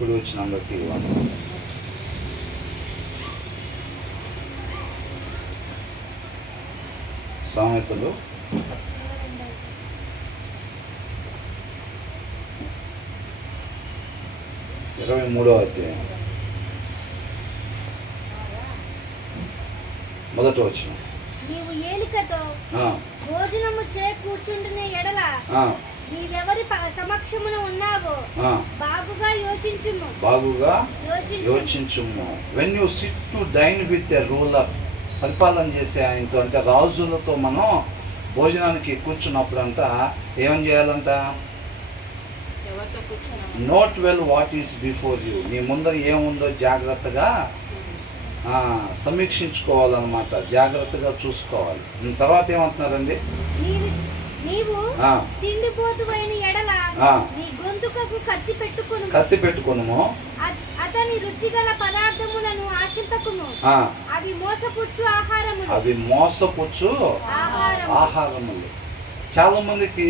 ఇప్పుడు వచ్చిన అందరికీ వందనాలు. సామెతలు 23వ అధ్యాయం మొదటి వచనం. నీవు ఏలికతో భోజనము కూర్చుంటున్న ఎడల నీవెవరి సమక్షమున ఉన్నావో బాగుగా యోచించుము. When you sit to dine with a ruler, పరిపాలన చేసే ఆయనతో, అంటే రాజులతో మనం భోజనానికి కూర్చున్నప్పుడు అంట ఏమని చేయాలంట? Note well what is before you, నీ ముందర ఏముందో జాగ్రత్తగా సమీక్షించుకోవాలన్నమాట, జాగ్రత్తగా చూసుకోవాలి. తర్వాత ఏమంటున్నారండి? నీవు తిండిపోతువైన ఎడల నీ గొంతుకకు కత్తి పెట్టుకొనుము, అతని రుచిగల పదార్థములను ఆశింపకుము, అవి మోసపుచ్చు ఆహారములు. చాలా మందికి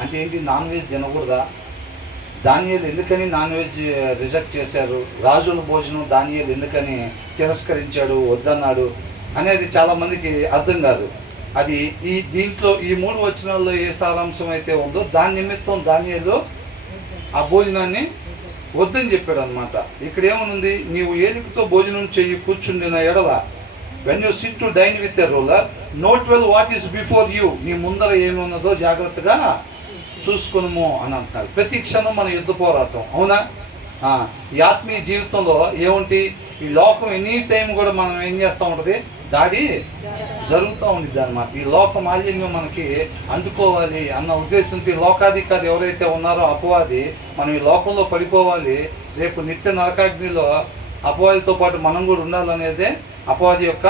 అంటే ఏంటి, నాన్ వెజ్ తినకూడదా? దానియేలు ఎందుకని నాన్ వెజ్ రిజెక్ట్ చేశారు? రాజుల భోజనం దానియేలు ఎందుకని తిరస్కరించాడు, వద్దన్నాడు అనేది చాలా మందికి అర్థం కాదు. అది దీంట్లో ఈ 3 వచనాల్లో ఏ సారాంశం అయితే ఉందో దాని నిమిత్తం దానియేలు ఆ భోజనాన్ని వద్దని చెప్పాడు అనమాట. ఇక్కడ ఏమనుంది? నీవు ఏలికతో భోజనం చెయ్యి కూర్చుండిన ఎడల, when you sit to dine with a ruler, note well what is before you, నీ ముందర ఏమున్నదో జాగ్రత్తగా చూసుకునుము అని అంటున్నారు. ప్రతి క్షణం మన యుద్ధ పోరాటం, అవునా? ఈ ఆత్మీయ జీవితంలో ఏముంటి, ఈ లోకం ఎనీ టైం కూడా మనం ఏం చేస్తూ ఉంటుంది, దాడి జరుగుతూ ఉండిద్ది అనమాట. ఈ లోక మాలిన్యం మనకి అందుకోవాలి అన్న ఉద్దేశంతో ఈ లోకాధికారి ఎవరైతే ఉన్నారో అపవాది, మనం ఈ లోకంలో పడిపోవాలి, రేపు నిత్య నరకాగ్నిలో అపవాదితో పాటు మనం కూడా ఉండాలనేదే అపవాది యొక్క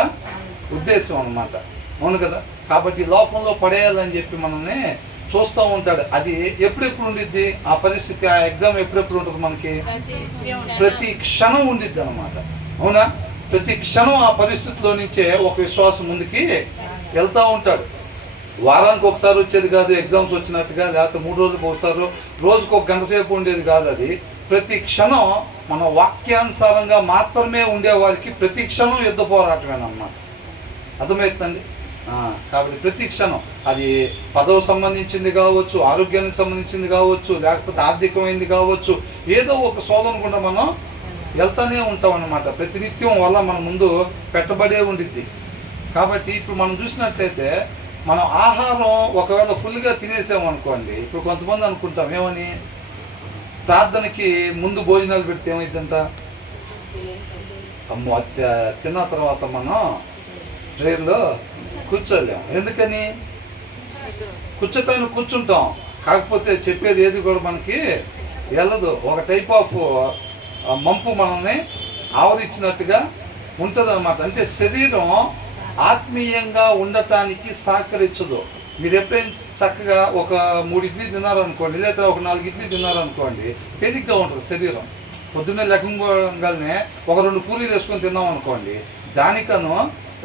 ఉద్దేశం అన్నమాట, అవును కదా? కాబట్టి లోకంలో పడేయాలని చెప్పి మనల్ని చూస్తూ ఉంటాడు. అది ఎప్పుడెప్పుడు ఉండిద్ది ఆ పరిస్థితి, ఆ ఎగ్జామ్ ఎప్పుడెప్పుడు ఉంటుంది మనకి? ప్రతి క్షణం ఉండిద్ది అనమాట, అవునా? ప్రతి క్షణం ఆ పరిస్థితిలో నుంచే ఒక విశ్వాసం ముందుకి వెళ్తూ ఉంటాడు. వారానికి ఒకసారి వచ్చేది కాదు ఎగ్జామ్స్ వచ్చినట్టుగా, లేకపోతే 3 రోజులకు ఒకసారి, రోజుకు 1 గంట సేపు ఉండేది కాదు. అది ప్రతి క్షణం మన వాక్యానుసారంగా మాత్రమే ఉండేవారికి ప్రతి క్షణం యుద్ధ పోరాటమేనమాట. అర్థమవుతుందండి? కాబట్టి ప్రతి క్షణం అది పదవి సంబంధించింది కావచ్చు, ఆరోగ్యానికి సంబంధించింది కావచ్చు, లేకపోతే ఆర్థికమైంది కావచ్చు, ఏదో ఒక శోధన కూడా మనం వెళ్తూనే ఉంటాం అన్నమాట. ప్రతినిత్యం వల్ల మన ముందు పెట్టబడే ఉండిద్ది. కాబట్టి ఇప్పుడు మనం చూసినట్లయితే మనం ఆహారం ఒకవేళ ఫుల్గా తినేసామనుకోండి, ఇప్పుడు కొంతమంది అనుకుంటాం ఏమని, ప్రార్థనకి ముందు భోజనాలు పెడితే ఏమైందంట, అమ్మో తిన్న తర్వాత మనం ట్రైన్లో కూర్చోలేము. ఎందుకని? కూర్చోటానికి కూర్చుంటాం, కాకపోతే చెప్పేది ఏది కూడా మనకి వెళ్ళదు. ఒక టైప్ ఆఫ్ మంపు మనల్ని ఆవరించినట్టుగా ఉంటుంది అనమాట. అంటే శరీరం ఆత్మీయంగా ఉండటానికి సహకరించదు. మీరు ఎప్పుడైనా చక్కగా ఒక 3 ఇడ్లీ తిన్నారనుకోండి, లేదా ఒక 4 ఇడ్లీ తిన్నారనుకోండి, తేలిగ్గా ఉంటుంది శరీరం. పొద్దున్నే లెక్కగానే ఒక 2 పూరీలు వేసుకొని తిన్నాం అనుకోండి, దానికను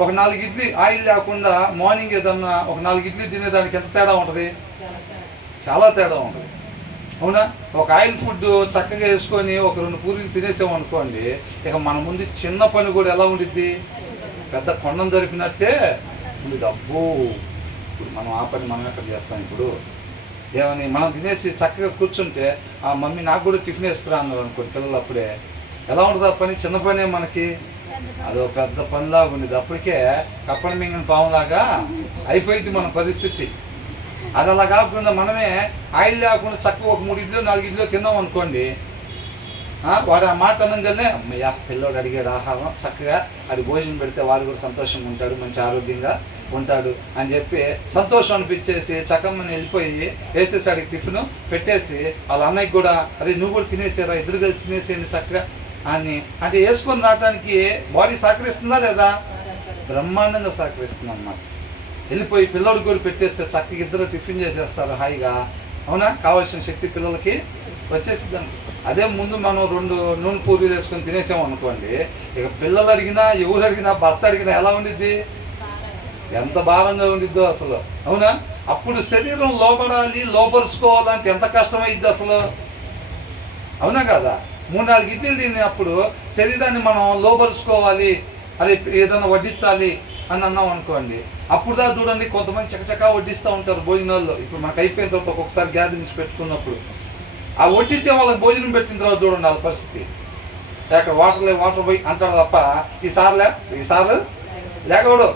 ఒక 4 ఇడ్లీ ఆయిల్ లేకుండా మార్నింగ్ ఏదన్నా ఒక 4 ఇడ్లీ తినేదానికి ఎంత తేడా ఉంటుంది? చాలా తేడా ఉంటుంది, అవునా? ఒక ఆయిల్ ఫుడ్ చక్కగా వేసుకొని ఒక 2 పూరీలు తినేసామనుకోండి, ఇక మన ముందు చిన్న పని కూడా ఎలా ఉండిద్ది, పెద్ద కొండం జరిపినట్టే ఉండేది. అబ్బో, ఇప్పుడు మనం ఆ పని మనం ఎక్కడ చేస్తాం? ఇప్పుడు ఏమని మనం తినేసి చక్కగా కూర్చుంటే ఆ మమ్మీ నాకు కూడా టిఫిన్ వేసుకురా అన్నారు అనుకోండి పిల్లలు, అప్పుడే ఎలా ఉంటుంది ఆ పని? చిన్న పనే మనకి అదో పెద్ద పనిలాగా ఉండేది. అప్పటికే కప్పని మింగిన పాములాగా అయిపోయింది మన పరిస్థితి. అది అలా కాకుండా మనమే ఆయిల్ లేకుండా చక్కగా ఒక 3 ఇడ్లు 4 ఇడ్లు తిన్నాం అనుకోండి, వాడు ఆ మాట అనగానే అమ్మయ్యా పిల్లోడు అడిగాడు ఆహారం, చక్కగా అది భోజనం పెడితే వాడు కూడా సంతోషంగా ఉంటాడు, మంచి ఆరోగ్యంగా ఉంటాడు అని చెప్పి సంతోషం అనిపించేసి చక్కమ్మని వెళ్ళిపోయి వేసేసాడు టిఫిన్ పెట్టేసి, వాళ్ళ అన్నయ్యకి కూడా అరే నువ్వు కూడా తినేసారా, ఇద్దరు కలిసి తినేసేయండి చక్కగా అని అంటే వేసుకొని రావడానికి బాడీ సహకరిస్తుందా లేదా? బ్రహ్మాండంగా సహకరిస్తుంది అన్నమాట. వెళ్ళిపోయి పిల్లడికి కూడా పెట్టేస్తే చక్కగా ఇద్దరు టిఫిన్ చేసేస్తారు హాయిగా, అవునా? కావాల్సిన శక్తి పిల్లలకి వచ్చేసిద్దాం. అదే ముందు మనం 2 నూనె పూరీలు వేసుకొని తినేసాం అనుకోండి, ఇక పిల్లలు అడిగినా ఎవరు అడిగినా భర్త అడిగినా ఎలా ఉండిద్ది? ఎంత భారంగా ఉండిద్దో అసలు, అవునా? అప్పుడు శరీరం లోపడాలి, లోపరుచుకోవాలంటే ఎంత కష్టమైద్ది అసలు, అవునా కదా? 3-4 ఇడ్లీలు తిన్నప్పుడు శరీరాన్ని మనం లోపరుచుకోవాలి, అరే ఏదైనా వడ్డించాలి అని అన్నాం అనుకోండి, అప్పుడు దా చూడండి కొంతమంది చకచకా వడ్డిస్తూ ఉంటారు భోజనాల్లో. ఇప్పుడు మనకు అయిపోయిన తర్వాత ఒక్కొక్కసారి గ్యాదరింగ్స్ పెట్టుకున్నప్పుడు ఆ వడ్డించే వాళ్ళకి భోజనం పెట్టిన తర్వాత చూడండి వాళ్ళ పరిస్థితి. అక్కడ వాటర్ పోయి అంటాడు తప్ప ఈసారి లేకూడదు,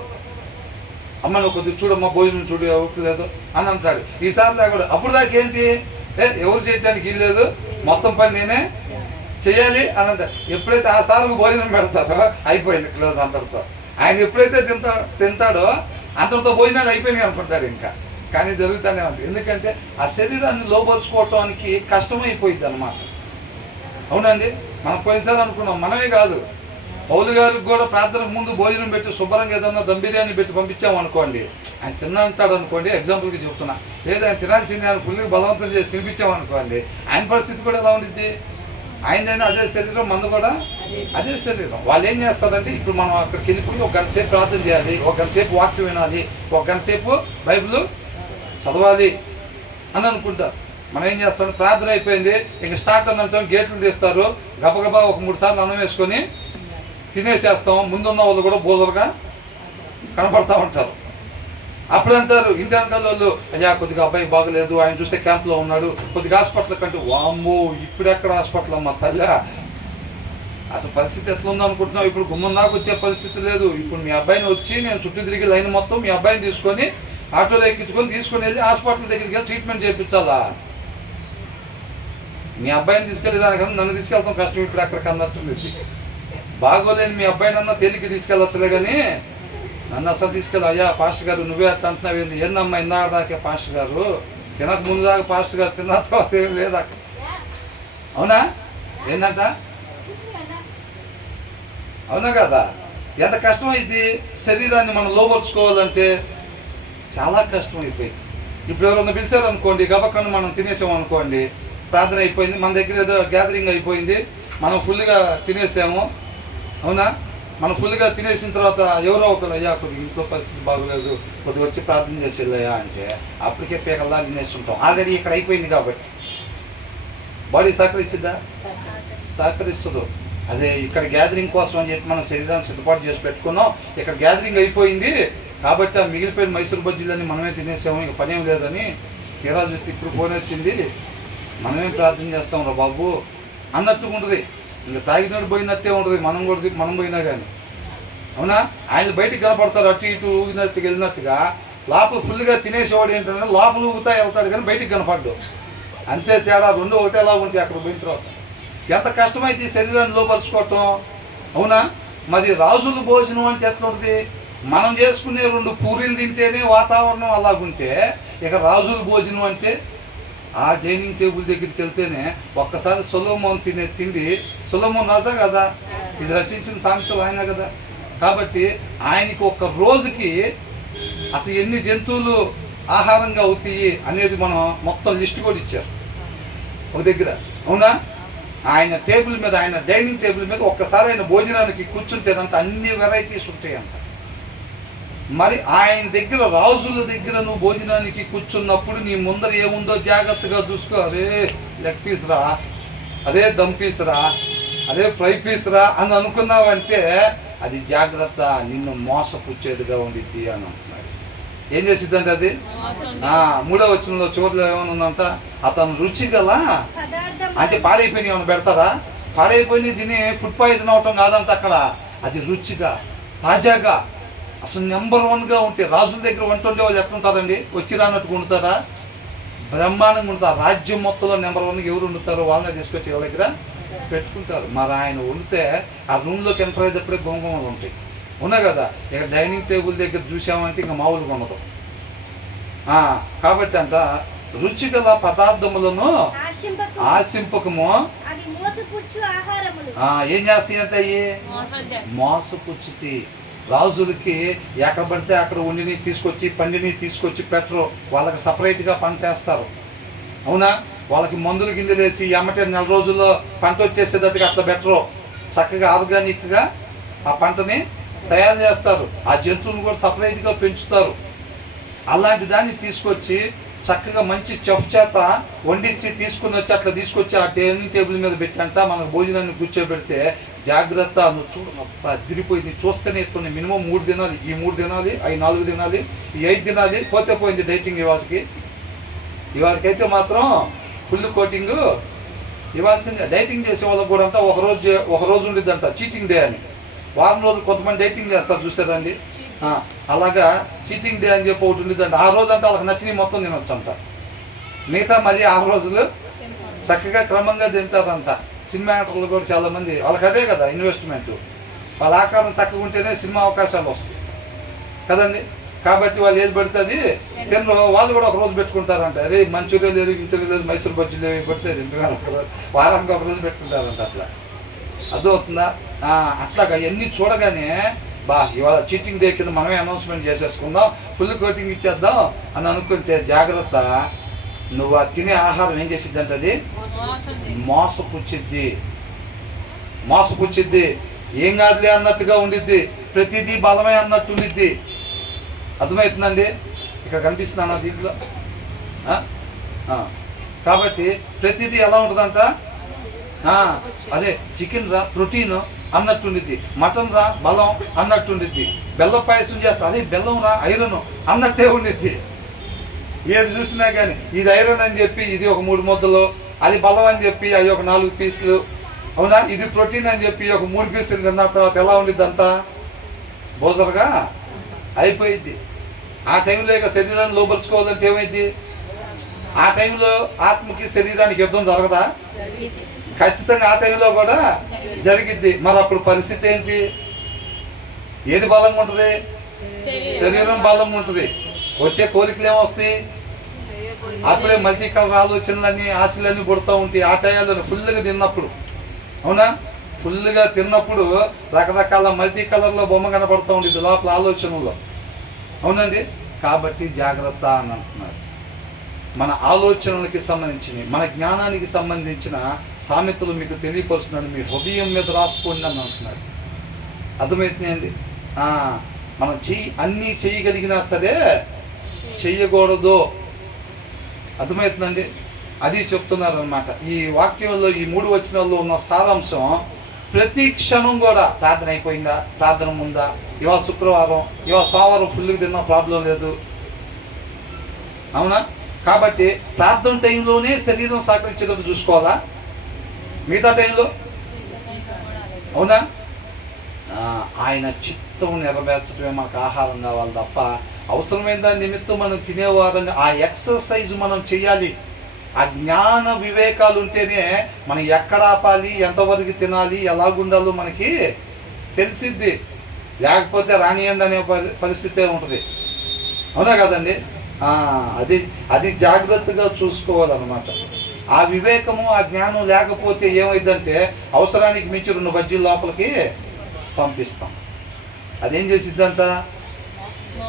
అమ్మ నువ్వు కొద్దిగా చూడమ్మా భోజనం చూడు లేదు అని అంటాడు. ఈసారి లేకూడదు. అప్పుడు దాకా ఏంటి, ఎవరు చేయడానికి ఇల్లు లేదు, మొత్తం పని నేనే చేయాలి అని అంటారు. ఎప్పుడైతే ఆ సార్లు భోజనం పెడతారో అయిపోయింది క్లోజ్ అంతటితో. ఆయన ఎప్పుడైతే తింటాడో అంతటితో భోజనాలు అయిపోయినాయి అనుకుంటాడు ఇంకా. కానీ జరుగుతూనే ఉంటుంది. ఎందుకంటే ఆ శరీరాన్ని లోపరుచుకోవటానికి కష్టమైపోయింది అన్నమాట. అవునండి, మనం పోయినసారి అనుకున్నాం, మనమే కాదు పౌలు గారికి కూడా ప్రార్థనకు ముందు భోజనం పెట్టి శుభ్రంగా ఏదన్నా దమ్ బిర్యానీ పెట్టి పంపించామనుకోండి, ఆయన తిన్నంటాడు అనుకోండి, ఎగ్జాంపుల్కి చెప్తున్నా, లేదా ఆయన తినాల్సింది ఆయన ఫుల్గా బలవంతం చేసి తినిపించామనుకోండి, ఆయన పరిస్థితి కూడా ఎలా ఉండిద్ది? ఆయనదైనా అదే శరీరం, మందు కూడా అదే శరీరం. వాళ్ళు ఏం చేస్తారంటే, ఇప్పుడు మనం అక్కడికి వెళ్ళిపోయి ఒక గంట సేపు ప్రార్థన చేయాలి, ఒక గంట సేపు వాక్యం వినాలి, ఒక గంట సేపు బైబిల్ చదవాలి అని అనుకుంటారు. మనం ఏం చేస్తాం, ప్రార్థన అయిపోయింది ఇంక స్టార్ట్ అని అంటాం, గేట్లు తీస్తారు, గబగబా ఒక 3 సార్లు అన్నం వేసుకొని తినేసేస్తాం. ముందున్న వాళ్ళు కూడా బోదలుగా కనపడతా ఉంటారు. అప్పుడు అంటారు ఇంటి వెనకాల వాళ్ళు, అయ్యా కొద్దిగా అబ్బాయి బాగలేదు, ఆయన చూస్తే క్యాంప్లో ఉన్నాడు, కొద్దిగా హాస్పిటల్ కంటే, వామ్మో ఇప్పుడు ఎక్కడ హాస్పిటల్ అమ్మ తల్లి, అసలు పరిస్థితి ఎట్లా ఉందనుకుంటున్నావు? ఇప్పుడు గుమ్మం దాకా వచ్చే పరిస్థితి లేదు. ఇప్పుడు మీ అబ్బాయిని వచ్చి నేను చుట్టూ తిరిగి లైన్ మొత్తం మీ అబ్బాయిని తీసుకొని ఆటోలో ఎక్కించుకొని తీసుకొని వెళ్ళి హాస్పిటల్ దగ్గరికి వెళ్ళి ట్రీట్మెంట్ చేయించాలా? మీ అబ్బాయిని తీసుకెళ్ళి దానికన్నా నన్ను తీసుకెళ్తాం కష్టం ఇప్పుడు అక్కడికి అన్నట్టుంది. బాగోలేని మీ అబ్బాయినన్నా తేలికి తీసుకెళ్ళొచ్చులే కానీ నన్ను అసలు తీసుకెళ్ళి, అయ్యా పాస్టర్ గారు నువ్వే అట్లా అంటున్నావు ఏంది, ఏందమ్మా ఇందాక దాకే పాస్టర్ గారు, తినక ముందు దాకా పాస్టర్ గారు, తిన్న తర్వాత ఏం లేదా? అవునా? ఏంటంట? అవునా కదా? ఎంత కష్టం అయింది శరీరాన్ని మనం లోపరుచుకోవాలంటే, చాలా కష్టం అయిపోయింది. ఇప్పుడు ఎవరన్నా పిలిచారు అనుకోండి, గబక్కను మనం తినేసాం అనుకోండి, ప్రార్థన అయిపోయింది, మన దగ్గర ఏదో గ్యాదరింగ్ అయిపోయింది, మనం ఫుల్గా తినేసాము. అవునా? మనం ఫుల్గా తినేసిన తర్వాత ఎవరో ఒకరు, అయ్యా కొద్దిగా ఇంట్లో పరిస్థితి బాగోలేదు, కొద్దిగా వచ్చి ప్రార్థన చేసి వెళ్ళాయా అంటే అప్పటికే పీకల్లా తినేస్తుంటాం. ఆల్రెడీ ఇక్కడ అయిపోయింది కాబట్టి బాడీ సహకరించిద్దా? సహకరించదు. అదే ఇక్కడ గ్యాదరింగ్ కోసం అని చెప్పి మనం శరీరాన్ని సిద్ధపాటు చేసి పెట్టుకున్నాం, ఇక్కడ గ్యాదరింగ్ అయిపోయింది కాబట్టి ఆ మిగిలిపోయిన మైసూర్ బజ్జీలన్నీ మనమే తినేసాము, ఇక పనేం లేదని తీరా చూస్తే ఇప్పుడు ఫోన్ వచ్చింది, మనమేం ప్రార్థన చేస్తాం రా బాబు అన్నట్టుగా ఉంటుంది. ఇంకా తాగినట్టు పోయినట్టే ఉంటుంది, మనం పోయినా కానీ. అవునా? ఆయన బయటికి కనపడతారు అటు ఇటు ఊగినట్టుగా వెళ్ళినట్టుగా, లోపల ఫుల్గా తినేసేవాడు ఏంటంటే లోపల ఊగుతా వెళ్తాడు కానీ బయటికి కనపడ్డు. అంతే తేడా, రెండు ఒకటేలా ఉంటాయి అక్కడ పోయిన తర్వాత. ఎంత కష్టమైతే శరీరాన్ని లోపరుచుకోవటం. అవునా? మరి రాజుల భోజనం అంటే ఎట్లా ఉంటుంది? మనం చేసుకునే 2 పూరీలు తింటేనే వాతావరణం అలాగుంటే, ఇక రాజుల భోజనం అంటే ఆ డైనింగ్ టేబుల్ దగ్గరికి వెళ్తేనే ఒక్కసారి సొలొమోన్ తినే తిండి, సొలొమోన్ రాజా కదా, ఇది రచించిన సామెతలు ఆయన కదా, కాబట్టి ఆయనకి ఒక రోజుకి అసలు ఎన్ని జంతువులు ఆహారంగా అవుతాయి అనేది మనం మొత్తం లిస్ట్ కూడా ఇచ్చారు ఒక దగ్గర. అవునా? ఆయన టేబుల్ మీద, ఆయన డైనింగ్ టేబుల్ మీద ఒక్కసారి ఆయన భోజనానికి కూర్చుంటేనంత అన్ని వెరైటీస్ ఉంటాయంట. మరి ఆయన దగ్గర, రాజుల దగ్గర నువ్వు భోజనానికి కూర్చున్నప్పుడు నీ ముందర ఏముందో జాగ్రత్తగా చూసుకో. అరే లెగ్ పీస్ రా, అరే దమ్ పీస్ రా, అరే ఫ్రై పీస్ రా అని అనుకున్నావంటే అది జాగ్రత్త, నిన్ను మోసపుచ్చేదిగా ఉండిద్ది అని అంటున్నాడు. ఏం చేసిద్దంటే అది 3వ వచనంలో చివరిలో ఏమైనా ఉందంట, అతను రుచి గల అంటే పాడైపోయినాయి ఏమైనా పెడతారా? పాడైపోయినాయి తిని ఫుడ్ పాయిజన్ అవటం కాదంట అక్కడ, అది రుచిగా తాజాగా అసలు నెంబర్ 1గా ఉంటే. రాజుల దగ్గర వంట ఉండే వాళ్ళు ఎట్లుంటారండి? వచ్చి రానట్టుగా వండుతారా? బ్రహ్మాండంగా ఉంటారు. రాజ్యం మొత్తంలో నెంబర్ 1గా ఎవరు వండుతారో వాళ్ళని తీసుకొచ్చి వాళ్ళ దగ్గర పెట్టుకుంటారు. మరి ఆయన వండితే ఆ రూమ్లోకి ఎంటర్ అయ్యేటప్పుడే గుమగుమలు ఉంటాయి. ఉన్నాయి కదా? ఇక డైనింగ్ టేబుల్ దగ్గర చూసామంటే ఇంకా మామూలుగా ఉండదు. కాబట్టి అంట రుచిగల పదార్థములను ఆశింపకము ఏం చేస్తాయి అంటే అయ్యి మోసపుచ్చుతి. రాజులకి ఎక్కడ పడితే అక్కడ వండిని తీసుకొచ్చి పండిని తీసుకొచ్చి పెట్టరు, వాళ్ళకి సపరేట్గా పంట వేస్తారు. అవునా? వాళ్ళకి మందులు గింజలు వేసి ఎమ్మటే 4 రోజుల్లో పంట వచ్చేసేటట్టుగా అట్లా పెట్టరు, చక్కగా ఆర్గానిక్గా ఆ పంటని తయారు చేస్తారు. ఆ జంతువులను కూడా సపరేట్గా పెంచుతారు. అలాంటి దాన్ని తీసుకొచ్చి చక్కగా మంచి చెఫ్ చేత వండించి తీసుకుని వచ్చి అట్లా తీసుకొచ్చి ఆ డైనింగ్ టేబుల్ మీద పెట్టంట మనకు భోజనాన్ని కూర్చోబెడితే జాగ్రత్త నువ్వు చూడు అదిరిపోయింది, చూస్తేనే ఎత్తుంది. మినిమం 3 తినాలి, ఈ 3 తినాలి, అవి 4 తినాలి, ఈ 5 తినాలి, పోతే పోయింది డైటింగ్. ఇవాళకైతే మాత్రం ఫుల్ కోటింగ్ ఇవ్వాల్సిందే. డైటింగ్ చేసే వాళ్ళకి కూడా అంతా ఒక రోజు ఉండిద్దంట చీటింగ్ డే అని. వారం రోజులు కొంతమంది డైటింగ్ చేస్తారు చూసారండి, అలాగా చీటింగ్ డే అని చెప్పి ఒకటి ఉండిద్దంట. ఆ రోజు అంటే వాళ్ళకి నచ్చినవి మొత్తం తినొచ్చు అంట. మిగతా మళ్ళీ 6 రోజులు చక్కగా క్రమంగా తింటారంట. సినిమా యాక్టర్లు కూడా చాలామంది వాళ్ళకి అదే కదా ఇన్వెస్ట్మెంట్, వాళ్ళ ఆకారం చక్కగా ఉంటేనే సినిమా అవకాశాలు వస్తాయి కదండి. కాబట్టి వాళ్ళు ఏది పడుతుంది తినరు, వాళ్ళు కూడా ఒక రోజు పెట్టుకుంటారంట. అరే మంచూరియా లేదు, ఇంచూరియా లేదు, మైసూర్ బజ్జీ లేవు, పడితే వారానికి ఒక రోజు పెట్టుకుంటారంట. అట్లా అర్థమవుతుందా? అట్లాగా ఎన్ని చూడగానే ఇవాళ చీటింగ్ డే కింద మనమే అనౌన్స్మెంట్ చేసేసుకుందాం, ఫుల్ కోటింగ్ ఇచ్చేద్దాం అని అనుకుంటే జాగ్రత్త. నువ్వు ఆ తినే ఆహారం ఏం చేసిద్ది అంటే అది మోసపుచ్చిద్ది. ఏం కాదులే అన్నట్టుగా ఉండిద్ది, ప్రతిదీ బలమే అన్నట్టు ఉండిద్ది. అర్థమవుతుందండి? ఇక్కడ కనిపిస్తున్నాను దీంట్లో. కాబట్టి ప్రతిదీ ఎలా ఉంటుందంట, అరే చికెన్ రా ప్రోటీన్ అన్నట్టుండిద్ది, మటన్ రా బలం అన్నట్టుండిద్ది, బెల్లం పాయసం చేస్తా అదే బెల్లం రా ఐరన్ అన్నట్టే ఉండిద్ది. ఏది చూసినా కానీ ఇది ఐరన్ అని చెప్పి ఇది ఒక 3 ముద్దలు, అది బలం అని చెప్పి అవి ఒక 4 పీసులు, అవునా? ఇది ప్రోటీన్ అని చెప్పి ఒక 3 పీసులు తిన్న తర్వాత ఎలా ఉండిద్ది అంతా బోజరగా అయిపోయింది. ఆ టైంలో ఇక శరీరాన్ని లోపరుచుకోవాలంటే ఏమైంది? ఆ టైంలో ఆత్మకి శరీరానికి యుద్ధం జరగదా? ఖచ్చితంగా ఆ టైంలో కూడా జరిగిద్ది. మరి అప్పుడు పరిస్థితి ఏంటి? ఏది బలంగా ఉంటుంది? శరీరం బలంగా ఉంటుంది. వచ్చే కోరికలు ఏమొస్తాయి? అప్పుడే మల్టీ కలర్ ఆలోచనలన్నీ ఆశలన్నీ పుడతా ఉంటాయి. ఆ టైంలో ఫుల్గా తిన్నప్పుడు, అవునా? ఫుల్గా తిన్నప్పుడు రకరకాల మల్టీ కలర్లో బొమ్మ కనపడుతూ ఉంటుంది లోపల ఆలోచనలో, అవునండి? కాబట్టి జాగ్రత్త అని అంటున్నారు. మన ఆలోచనలకి సంబంధించినవి, మన జ్ఞానానికి సంబంధించిన సామెతలు మీకు తెలియపరుస్తున్నాడు, మీ హృదయం మీద రాసుకోండి అని అంటున్నాడు. అర్థమవుతున్నాయండి? మనం అన్నీ చేయగలిగినా సరే చెయ్యకూడదు. అర్థమవుతుందండి? అది చెప్తున్నారు అనమాట. ఈ వాక్యంలో ఈ 3 వచనాల్లో ఉన్న సారాంశం, ప్రతి క్షణం కూడా ప్రార్థన అయిపోయిందా, ప్రార్థన ఉందా, ఇవాళ శుక్రవారం, ఇవాళ సోమవారం ఫుల్గా తిన్నా ప్రాబ్లం లేదు, అవునా? కాబట్టి ప్రార్థన టైంలోనే శరీరం సహకరించేటట్టు చూసుకోవాలా, మిగతా టైంలో, అవునా? ఆయన చిత్తం నెరవేర్చడమే మనకు ఆహారం కావాలి తప్ప అవసరమైన దాని నిమిత్తం మనం తినేవారంగా ఆ ఎక్సర్సైజ్ మనం చేయాలి. ఆ జ్ఞాన వివేకాలు ఉంటేనే మనం ఎక్కడ ఆపాలి, ఎంతవరకు తినాలి, ఎలాగుండాలో మనకి తెలిసిద్ది. లేకపోతే రానియండి అనే పరిస్థితే ఉంటుంది, అవునా కదండి? అది జాగ్రత్తగా చూసుకోవాలన్నమాట. ఆ వివేకము ఆ జ్ఞానం లేకపోతే ఏమైందంటే అవసరానికి మించి 2 బజ్జీలు లోపలికి పంపిస్తాం. అదేం చేసిద్దంట,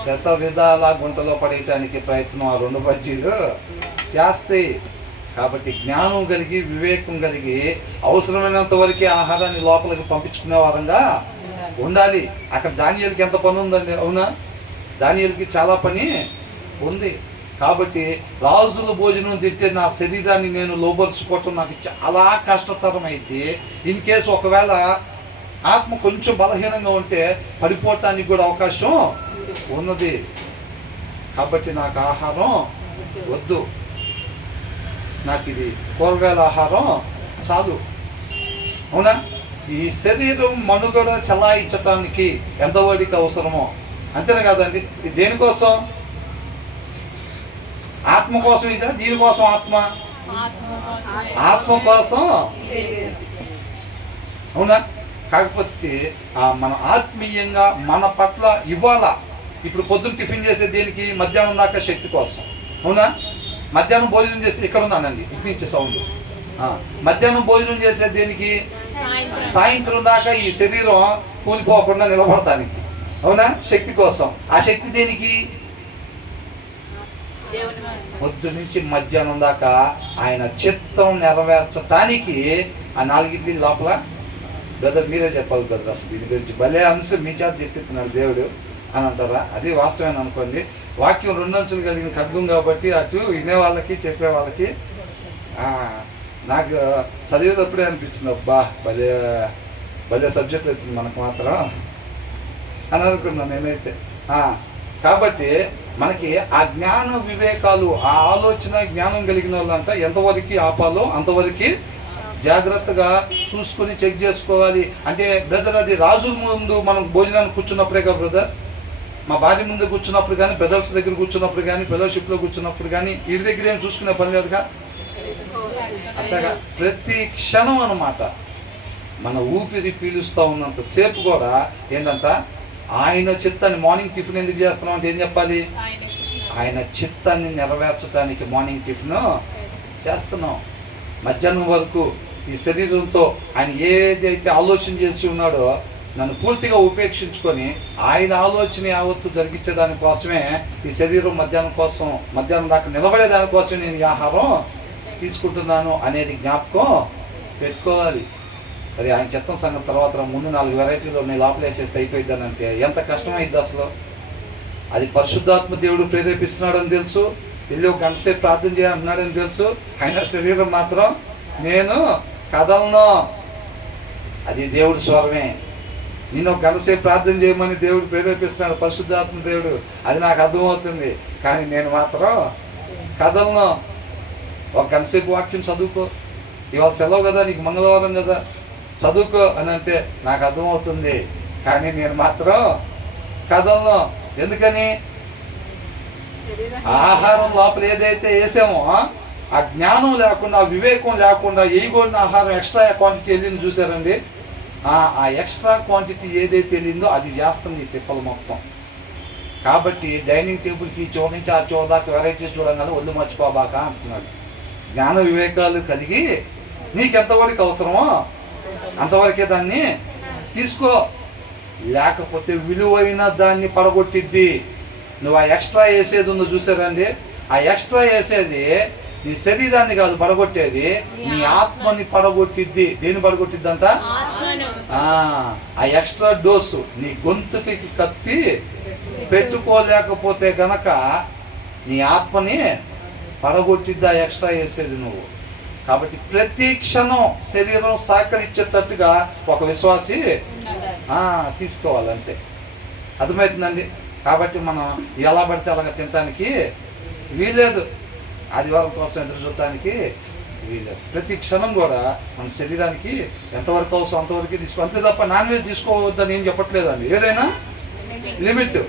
శత విధాల గుంటలో పడేయటానికి ప్రయత్నం ఆ 2 బజ్జీలు చేస్తాయి. కాబట్టి జ్ఞానం కలిగి వివేకం కలిగి అవసరమైనంత వరకే ఆహారాన్ని లోపలికి పంపించుకునే వారంగా ఉండాలి. అక్కడ దానియేలుకి ఎంత పని ఉందండి, అవునా? దానియేలుకి చాలా పని ఉంది. కాబట్టి రాజుల భోజనం తింటే నా శరీరాన్ని నేను లోబరుచుకోవటం నాకు చాలా కష్టతరం అయితే, ఇన్ కేసు ఒకవేళ ఆత్మ కొంచెం బలహీనంగా ఉంటే పడిపోవటానికి కూడా అవకాశం ఉన్నది. కాబట్టి నాకు ఆహారం వద్దు, నాకు ఇది కూరగాయల ఆహారం చాలు, అవునా? ఈ శరీరం మనుగడ చలాయించటానికి ఎంతవాడికి అవసరమో, అంతేనా కాదండి? ఇది దేనికోసం? ఆత్మ కోసం. ఇదా దీనికోసం? ఆత్మ కోసం, అవునా? కాకపోతే మన ఆత్మీయంగా మన పట్ల ఇవాళ ఇప్పుడు పొద్దున్న టిఫిన్ చేసేది దేనికి? మధ్యాహ్నం దాకా శక్తి కోసం, అవునా? మధ్యాహ్నం భోజనం చేసి ఇక్కడ ఉన్నానండి, ఇటు నుంచి సౌండ్. మధ్యాహ్నం భోజనం చేసేది దేనికి? సాయంత్రం దాకా ఈ శరీరం కూలిపోకుండా నిలబడటానికి, అవునా? శక్తి కోసం. ఆ శక్తి దేనికి? పొద్దు నుంచి మధ్యాహ్నం దాకా ఆయన చిత్తం నెరవేర్చటానికి. ఆ 4 ఇడ్లీల లోపల బ్రదర్ మీరే చెప్పాలి బ్రదర్, అసలు దీని గురించి భలే అంశం మీ చేత చెప్పిస్తున్నాడు దేవుడు అని అంటారా? అది వాస్తవం అనుకోండి. వాక్యం రెండంచులు కలిగిన ఖడ్గం కాబట్టి అటు వినే వాళ్ళకి చెప్పే వాళ్ళకి నాకు చదివేటప్పుడే అనిపించింది, అబ్బా భలే భలే సబ్జెక్ట్ వచ్చింది మనకు మాత్రం అని అనుకున్నాను నేనైతే. కాబట్టి మనకి ఆ జ్ఞాన వివేకాలు, ఆ ఆలోచన జ్ఞానం కలిగిన వాళ్ళంతా ఎంతవరకు ఆపాలో అంతవరకు జాగ్రత్తగా చూసుకుని చెక్ చేసుకోవాలి. అంటే బ్రదర్, అది రాజుల ముందు మనం భోజనానికి కూర్చున్నప్పుడే కదా బ్రదర్, మా భార్య ముందు కూర్చున్నప్పుడు కానీ, బ్రదర్స్ దగ్గర కూర్చున్నప్పుడు కానీ, ఫెలోషిప్లో కూర్చున్నప్పుడు కానీ, వీడి దగ్గర ఏం చూసుకునే పని లేదుగా. అంతేగా ప్రతి క్షణం అన్నమాట. మన ఊపిరి పీలుస్తూ ఉన్నంత సేపు కూడా ఏంటంట, ఆయన చిత్తాన్ని మార్నింగ్ టిఫిన్ ఎందుకు చేస్తున్నాం అంటే ఏం చెప్పాలి, ఆయన చిత్తాన్ని నెరవేర్చడానికి మార్నింగ్ టిఫిన్ చేస్తున్నాం. మధ్యాహ్నం వరకు ఈ శరీరంతో ఆయన ఏదైతే ఆలోచన చేసి ఉన్నాడో నన్ను పూర్తిగా ఉపేక్షించుకొని ఆయన ఆలోచన యావత్తు జరిగించే దానికోసమే ఈ శరీరం మధ్యాహ్నం దాకా నిలబడే దానికోసమే నేను ఈ ఆహారం తీసుకుంటున్నాను అనేది జ్ఞాపకం పెట్టుకోవాలి. మరి ఆయన చిత్తం సంగతి తర్వాత ముందు 4 వెరైటీలు నేను లోపలేసేస్తే అయిపోయిద్దాని అంటే ఎంత కష్టమైద్ది అసలు. అది పరిశుద్ధాత్మ దేవుడు ప్రేరేపిస్తున్నాడని తెలుసు, వెళ్ళి ఒక గంట సేపు ప్రార్థన చేయాలంటున్నాడని తెలుసు, ఆయన శరీరం మాత్రం నేను కదలను. అది దేవుడి స్వరమే. నేను ఒక గంట సేపు ప్రార్థన చేయమని దేవుడు ప్రేరేపిస్తున్నాడు, పరిశుద్ధాత్మ దేవుడు, అది నాకు అర్థమవుతుంది, కానీ నేను మాత్రం కదలను. ఒక గంట సేపు వాక్యం చదువుకో, ఇవాళ సెలవు కదా, నీకు మంగళవారం కదా, చదువుకో అని అంటే నాకు అర్థమవుతుంది, కానీ నేను మాత్రం కదలను. ఎందుకని? ఆహారం లోపల ఏదైతే వేసామో ఆ జ్ఞానం లేకుండా, ఆ వివేకం లేకుండా వేయకూడని ఆహారం ఎక్స్ట్రా క్వాంటిటీ వెళ్ళింది చూసారండి. ఆ ఎక్స్ట్రా క్వాంటిటీ ఏదైతే వెళ్ళిందో అది చేస్తుంది ఈ తిప్పలు మొత్తం. కాబట్టి డైనింగ్ టేబుల్కి ఈ చోటు నుంచి ఆ చోటు దాకా వెరైటీస్ చూడంగానే ఒళ్ళు మర్చిపోబాక అంటున్నాడు. జ్ఞాన వివేకాలు కలిగి నీకెంతవరకు అవసరమో అంతవరకే దాన్ని తీసుకో, లేకపోతే విలువైన దాన్ని పడగొట్టిద్ది. నువ్వు ఆ ఎక్స్ట్రా వేసేది ఉందో చూసారండి, ఆ ఎక్స్ట్రా వేసేది నీ శరీరాన్ని కాదు పడగొట్టేది, నీ ఆత్మని పడగొట్టిద్ది. దేన్ని పడగొట్టిద్దంట? ఆ ఎక్స్ట్రా డోసు నీ గొంతుకి కత్తి పెట్టుకోలేకపోతే గనక నీ ఆత్మని పడగొట్టిద్ది ఆ ఎక్స్ట్రా వేసేది నువ్వు. కాబట్టి ప్రతి క్షణం శరీరం సహకరించేటట్టుగా ఒక విశ్వాసి తీసుకోవాలంతే. అర్థమవుతుందండి? కాబట్టి మనం ఎలా పడితే అలాగా తినటానికి వీలేదు, ఆదివారం కోసం ఎదురు చూడటానికి వీలేదు. ప్రతి క్షణం కూడా మన శరీరానికి ఎంతవరకు అవసరం అంతవరకు తీసుకో, అంతే తప్ప నాన్ వెజ్ తీసుకోవద్దని ఏం చెప్పట్లేదండి. ఏదైనా లిమిట్.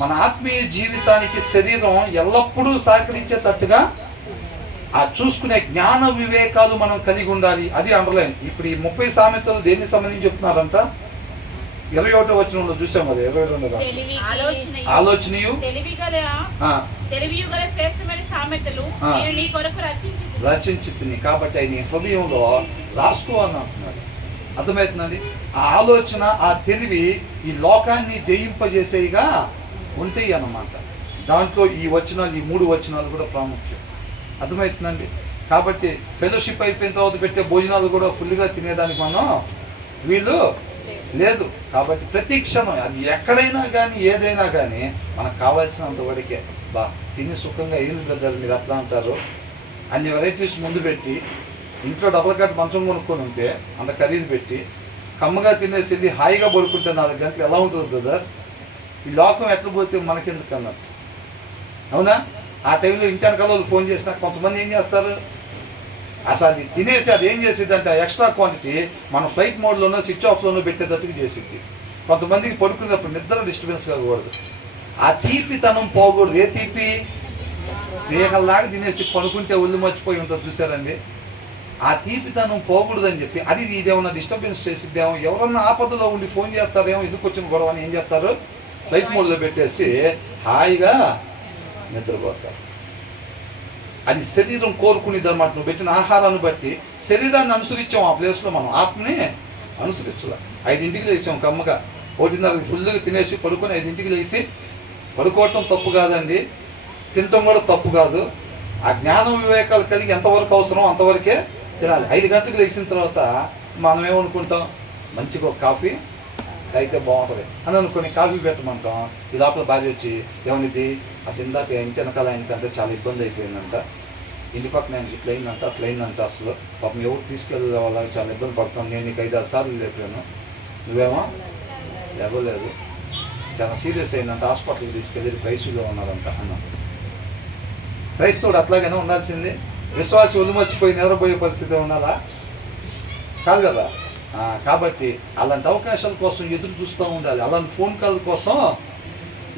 మన ఆత్మీయ జీవితానికి శరీరం ఎల్లప్పుడూ సహకరించేటట్టుగా ఆ చూసుకునే జ్ఞాన వివేకాలు మనం కలిగి ఉండాలి. అది అండర్లైన్. ఇప్పుడు ఈ 30 సామెతలు దేనికి సంబంధించి చెప్తున్నారంట? 21వ వచనంలో చూసాం కదా, 22 ఆలోచనయు రచించితిని. కాబట్టి ఆయన హృదయంలో రాసుకో అని అంటున్నాడు. అర్థమవుతుందండి? ఆ ఆలోచన, ఆ తెలివి ఈ లోకాన్ని జయింపజేసేవిగా ఉంటాయి అన్నమాట. దాంట్లో ఈ వచనాలు, ఈ 3 వచనాలు కూడా ప్రాముఖ్యం. అర్థమవుతుందండి? కాబట్టి ఫెలోషిప్ అయిపోయిన తర్వాత పెట్టే భోజనాలు కూడా ఫుల్గా తినేదానికి మనం వీలు లేదు. కాబట్టి ప్రతి క్షణం అది ఎక్కడైనా కానీ ఏదైనా కానీ మనకు కావాల్సినంత వరకే తిని సుఖంగా ఏమి బ్రదర్ మీరు అట్లా అంటారు, అన్ని వెరైటీస్ ముందు పెట్టి ఇంట్లో డబల్ కట్ మంచం కొనుక్కొని ఉంటే అంత ఖరీదు పెట్టి కమ్మగా తినేసి వెళ్ళి హాయిగా పడుకుంటే 4 గంటలు ఎలా ఉంటుంది బ్రదర్? ఈ లోకం ఎట్లా పోతే మనకెందుకు అన్నారు? అవునా? ఆ టైంలో ఇంటి వెనకాల వాళ్ళు ఫోన్ చేసినా కొంతమంది ఏం చేస్తారు, అసలు తినేసి అది ఏం చేసిద్ది అంటే ఎక్స్ట్రా క్వాంటిటీ మన ఫ్లైట్ మోడ్లోనో స్విచ్ ఆఫ్లోనో పెట్టేటట్టుగా చేసిద్ది. కొంతమందికి పడుకునేటప్పుడు నిద్ర డిస్టర్బెన్స్ కాకూడదు, ఆ తీపితనం పోకూడదు. ఏ తీపి? వేగల్లాగా తినేసి పడుకుంటే ఒళ్ళు మర్చిపోయి ఉంటుంది చూసారండి. ఆ తీపితనం పోకూడదని చెప్పి అది ఇదేమన్నా డిస్టర్బెన్స్ చేసిద్దేమో, ఎవరన్నా ఆపదలో ఉండి ఫోన్ చేస్తారేమో, ఎందుకు వచ్చిన గొడవ అని ఏం చేస్తారు, ఫ్లైట్ మోడ్లో పెట్టేసి హాయిగా నిద్రపోతారు. అది శరీరం కోరుకునేది అనమాట. నువ్వు పెట్టిన ఆహారాన్ని బట్టి శరీరాన్ని అనుసరించాం. ఆ ప్లేస్లో మనం ఆత్మని అనుసరించాలి. 5ంటికి లేసాం కమ్మగా, 1:30కి ఫుల్గా తినేసి పడుకొని 5ంటికి లేచి పడుకోవటం తప్పు కాదండి, తినటం కూడా తప్పు కాదు. ఆ జ్ఞానం వివేకాలు కలిగి ఎంతవరకు అవసరం అంతవరకే తినాలి. 5 గంటలకు లేచిన తర్వాత మనం ఏమనుకుంటాం, మంచిగా ఒక కాఫీ అయితే బాగుంటుంది అని అనుకుని కాఫీ పెట్టమంటాం. ఈ లోపల భార్య వచ్చి ఏమనిది అసలు ఇందాక ఇంటి వెనకాల ఆయనకంటే చాలా ఇబ్బంది అయిపోయిందంట, ఇంటి పక్కన ఆయనకి ఇట్లా అయిందంట అట్లా అయిందంట, అసలు పాపం ఎవరు తీసుకెళ్ళే వాళ్ళకి చాలా ఇబ్బంది పడతాం, నేను నీకు 5-6 సార్లు లేపాను, నువ్వేమో లేవలేదు, చాలా సీరియస్ అయిందంట, హాస్పిటల్కి తీసుకెళ్ళి ప్రైస్లో ఉన్నారంట అన్నాం. క్రైస్తవుడు అట్లాగైనా ఉండాల్సింది, విశ్వాసి ఒళ్ళు మర్చిపోయి నిద్రపోయే పరిస్థితి ఉండాలా? కాదు కదా. కాబట్టి అలాంటి అవకాశాల కోసం ఎదురు చూస్తూ ఉండాలి, అలాంటి ఫోన్ కాల్ కోసం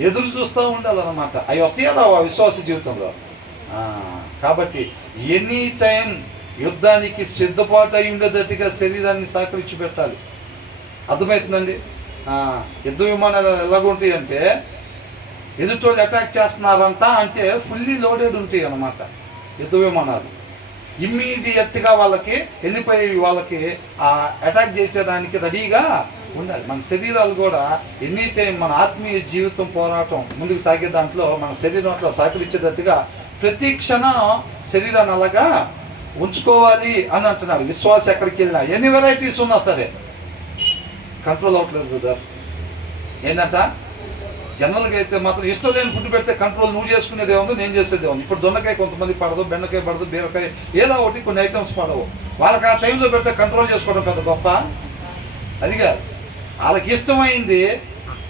ఎదురు చూస్తూ ఉండాలన్నమాట. అవి వస్తాయా రావా విశ్వాస జీవితంలో? కాబట్టి ఎనీ టైం యుద్ధానికి సిద్ధపాటు అయి ఉండేటట్టుగా శరీరాన్ని సహకరించి పెట్టాలి. అర్థమవుతుందండి? యుద్ధ విమానాలు ఎలాగుంటాయి అంటే ఎదుటోళ్ళు అటాక్ చేస్తున్నారంట అంటే ఫుల్లీ లోడెడ్ ఉంటాయి అన్నమాట యుద్ధ విమానాలు. ఇమ్మీడియట్గా వాళ్ళకి వెళ్ళిపోయి వాళ్ళకి అటాక్ చేసేదానికి రెడీగా ఉండాలి. మన శరీరాలు కూడా ఎనీ టైం మన ఆత్మీయ జీవితం పోరాటం ముందుకు సాగే దాంట్లో మన శరీరం అట్లా సహకరించేటట్టుగా ప్రతి క్షణం శరీరాన్ని అలాగా ఉంచుకోవాలి అని అంటున్నాడు. విశ్వాసం ఎక్కడికి వెళ్ళినా ఎన్ని వెరైటీస్ ఉన్నా సరే కంట్రోల్ అవ్వట్లేదు బ్రదర్. ఏంటంట జనరల్గా అయితే మాత్రం ఇష్టం లేని ఫుడ్ పెడితే కంట్రోల్ నువ్వు చేసుకునేదే ఉంది, నేను చేసేదే ఉంది. ఇప్పుడు దొండకాయ కొంతమంది పడదు, బెండకాయ పడదు, బీరకాయ ఏదో ఒకటి కొన్ని ఐటమ్స్ పడవు. వాళ్ళకి ఆ టైంలో పెడితే కంట్రోల్ చేసుకోవడం పెద్ద గొప్ప అది కాదు. వాళ్ళకి ఇష్టమైంది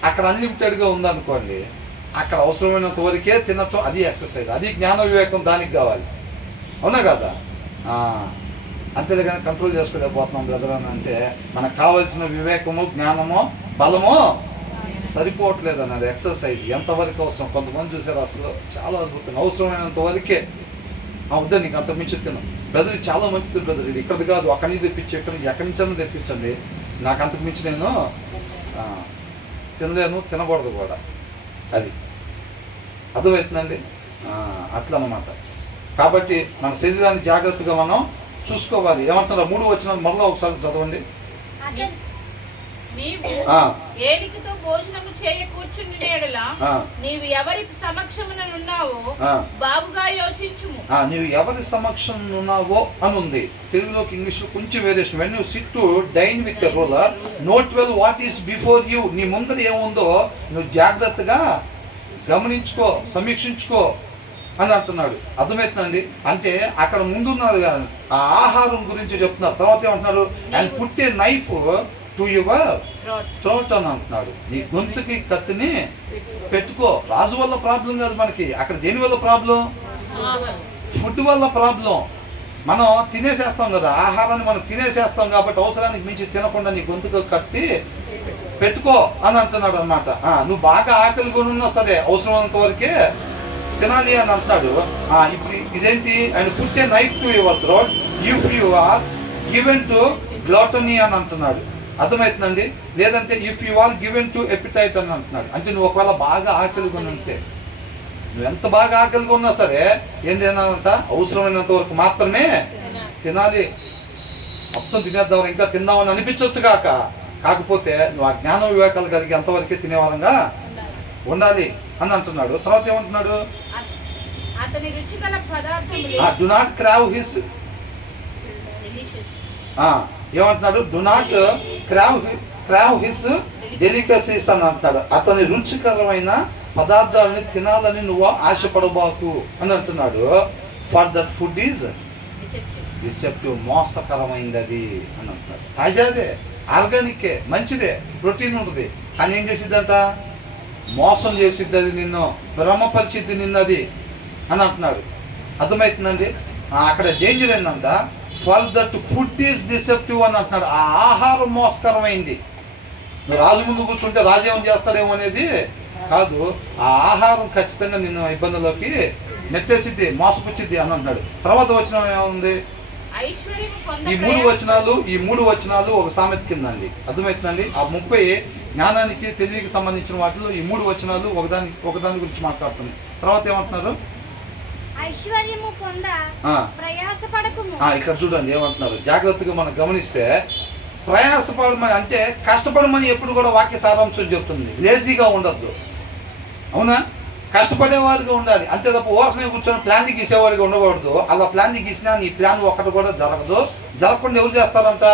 అక్కడ అన్లిమిటెడ్గా ఉందనుకోండి, అక్కడ అవసరమైనంత వరకే తినటం, అది ఎక్సర్సైజ్, అది జ్ఞాన వివేకం దానికి కావాలి. అవునా కదా? అంతేలే కానీ కంట్రోల్ చేసుకోలేకపోతున్నాం బ్రదర్ అని అంటే మనకు కావాల్సిన వివేకము, జ్ఞానము, బలము సరిపోవట్లేదు అన్నది. ఎక్సర్సైజ్ ఎంతవరకు అవసరం? కొంతమంది చూసారు అసలు చాలా అద్భుతం, అవసరమైనంత వరకే వద్దని నీకు అంత మించి తిను బ్రదర్, ఇది చాలా మంచిది బ్రదర్, ఇది ఇక్కడిది కాదు అక్కడి నుంచి తెప్పించి ఎక్కడి నుంచైనా తెప్పించండి, నాకు అంతకు మించి నేను తినలేను, తినకూడదు కూడా. అది అర్థమవుతుందండి? అట్లా అన్నమాట. కాబట్టి మన శరీరాన్ని జాగ్రత్తగా మనం చూసుకోవాలి. ఏమంటారా? 3 వచనాలు మరలా ఒకసారి చదవండి. ఏలికతో భోజనము చేయ కూర్చుని నేడలా నీవు ఎవరి సమక్షమున ఉన్నావో బాగుగా యోచించుము. నీవు ఎవరి సమక్షం ఉన్నావో అని ఉంది. తెలుగులోకి ఇంగ్లీష్లో కొంచెం variation. When you sit to dine with a ruler note well what is before you. నీ ముందర ఏముందో నువ్వు జాగ్రత్తగా గమనించుకో, సమీక్షించుకో అని అంటున్నాడు. అర్థమవుతుందండి? అంటే అక్కడ ముందున్నది కాదు, ఆ ఆహారం గురించి చెప్తున్నారు. తర్వాత ఏమంటున్నాడు? And put a knife to your throat అని అంటున్నాడు. నీ గొంతుకి కత్తిని పెట్టుకో. రాజు వల్ల ప్రాబ్లం కాదు మనకి, అక్కడ దేని వల్ల ప్రాబ్లం? ఫుడ్ వల్ల ప్రాబ్లం. మనం తినేసేస్తాం కదా, ఆహారాన్ని మనం తినేసేస్తాం కాబట్టి అవసరానికి మించి తినకుండా నీ గొంతుకు కత్తి పెట్టుకో అని అంటున్నాడు అనమాట. నువ్వు బాగా ఆకలి కొని ఉన్నా సరే అవసరమైనంత వరకే తినాలి అని అంటున్నాడు. ఇప్పుడు ఇదేంటి? ఆయన put a knife to your throat if you are given to gluttony అని అంటున్నాడు. అర్థమవుతుందండి? లేదంటే if you are given to appetite అని అంటున్నాడు. అంటే నువ్వు ఒకవేళ బాగా ఆకలి కొని ఉంటే, నువ్వు ఎంత బాగా ఆకలిగా ఉన్నా సరే ఏం తినాలంట? అవసరమైనంత వరకు మాత్రమే తినాలి. మొత్తం తినేద్దాం ఇంకా తిందామని అనిపించవచ్చు కాకపోతే నువ్వు ఆ జ్ఞాన వివేకాలు కలిగి అంతవరకే తినేవారంగా ఉండాలి అని అంటున్నాడు. తర్వాత ఏమంటున్నాడు? డు నాట్ క్రావ్ హిస్ ఏమంటున్నాడు? డు నాట్ క్రావ్ హిస్ డెలికసీస్ అని అంటున్నాడు. అతని రుచికరమైన పదార్థాలని తినాలని నువ్వు ఆశపడబాకు అని అంటున్నాడు. For that food is deceptive, మోసకరమైంది అది అని అంటున్నాడు. తాజాదే, ఆర్గానిక్కే, మంచిదే, ప్రోటీన్ ఉంటుంది. కానీ ఏం చేసిద్దంట? మోసం చేసిద్ది, అది నిన్ను భ్రమపరిచిద్ది నిన్నది అని అంటున్నాడు. అర్థమవుతుందండి? అక్కడ డేంజర్ ఏంటంట? For that food is deceptive అని అంటున్నాడు. ఆ ఆహారం మోసకరమైంది. నువ్వు రాజు ముందు కూర్చుంటే రాజు ఏమని చేస్తాడేమో అనేది కాదు, ఆ ఆహారం ఖచ్చితంగా నిన్ను ఇబ్బందుల్లోకి నెట్టేసిద్ది, మోసపుచ్చిద్ది అని అంటున్నాడు. తర్వాత వచనం ఏముంది? ఈ మూడు వచనాలు ఒక సామెత కింద అండి. అర్థమవుతుందండి? ఆ 30 జ్ఞానానికి తెలివికి సంబంధించిన వాటిలో ఈ 3 వచనాలు ఒకదాని గురించి మాట్లాడుతుంది. తర్వాత ఏమంటున్నారు? ఇక్కడ చూడండి ఏమంటున్నారు, జాగ్రత్తగా మనం గమనిస్తే ప్రయాసపడమని అంటే కష్టపడమని ఎప్పుడు కూడా వాక్య సారాంశం చెప్తుంది. లేజీగా ఉండద్దు. అవునా? కష్టపడేవారుగా ఉండాలి అంతే తప్ప ఓరకనే కూర్చొని ప్లాన్ గీసేవారిగా ఉండకూడదు. అలా ప్లాన్ గీసినా నీ ప్లాన్ ఒక్కటి కూడా జరగదు. జరగకుండా ఎవరు చేస్తారంట?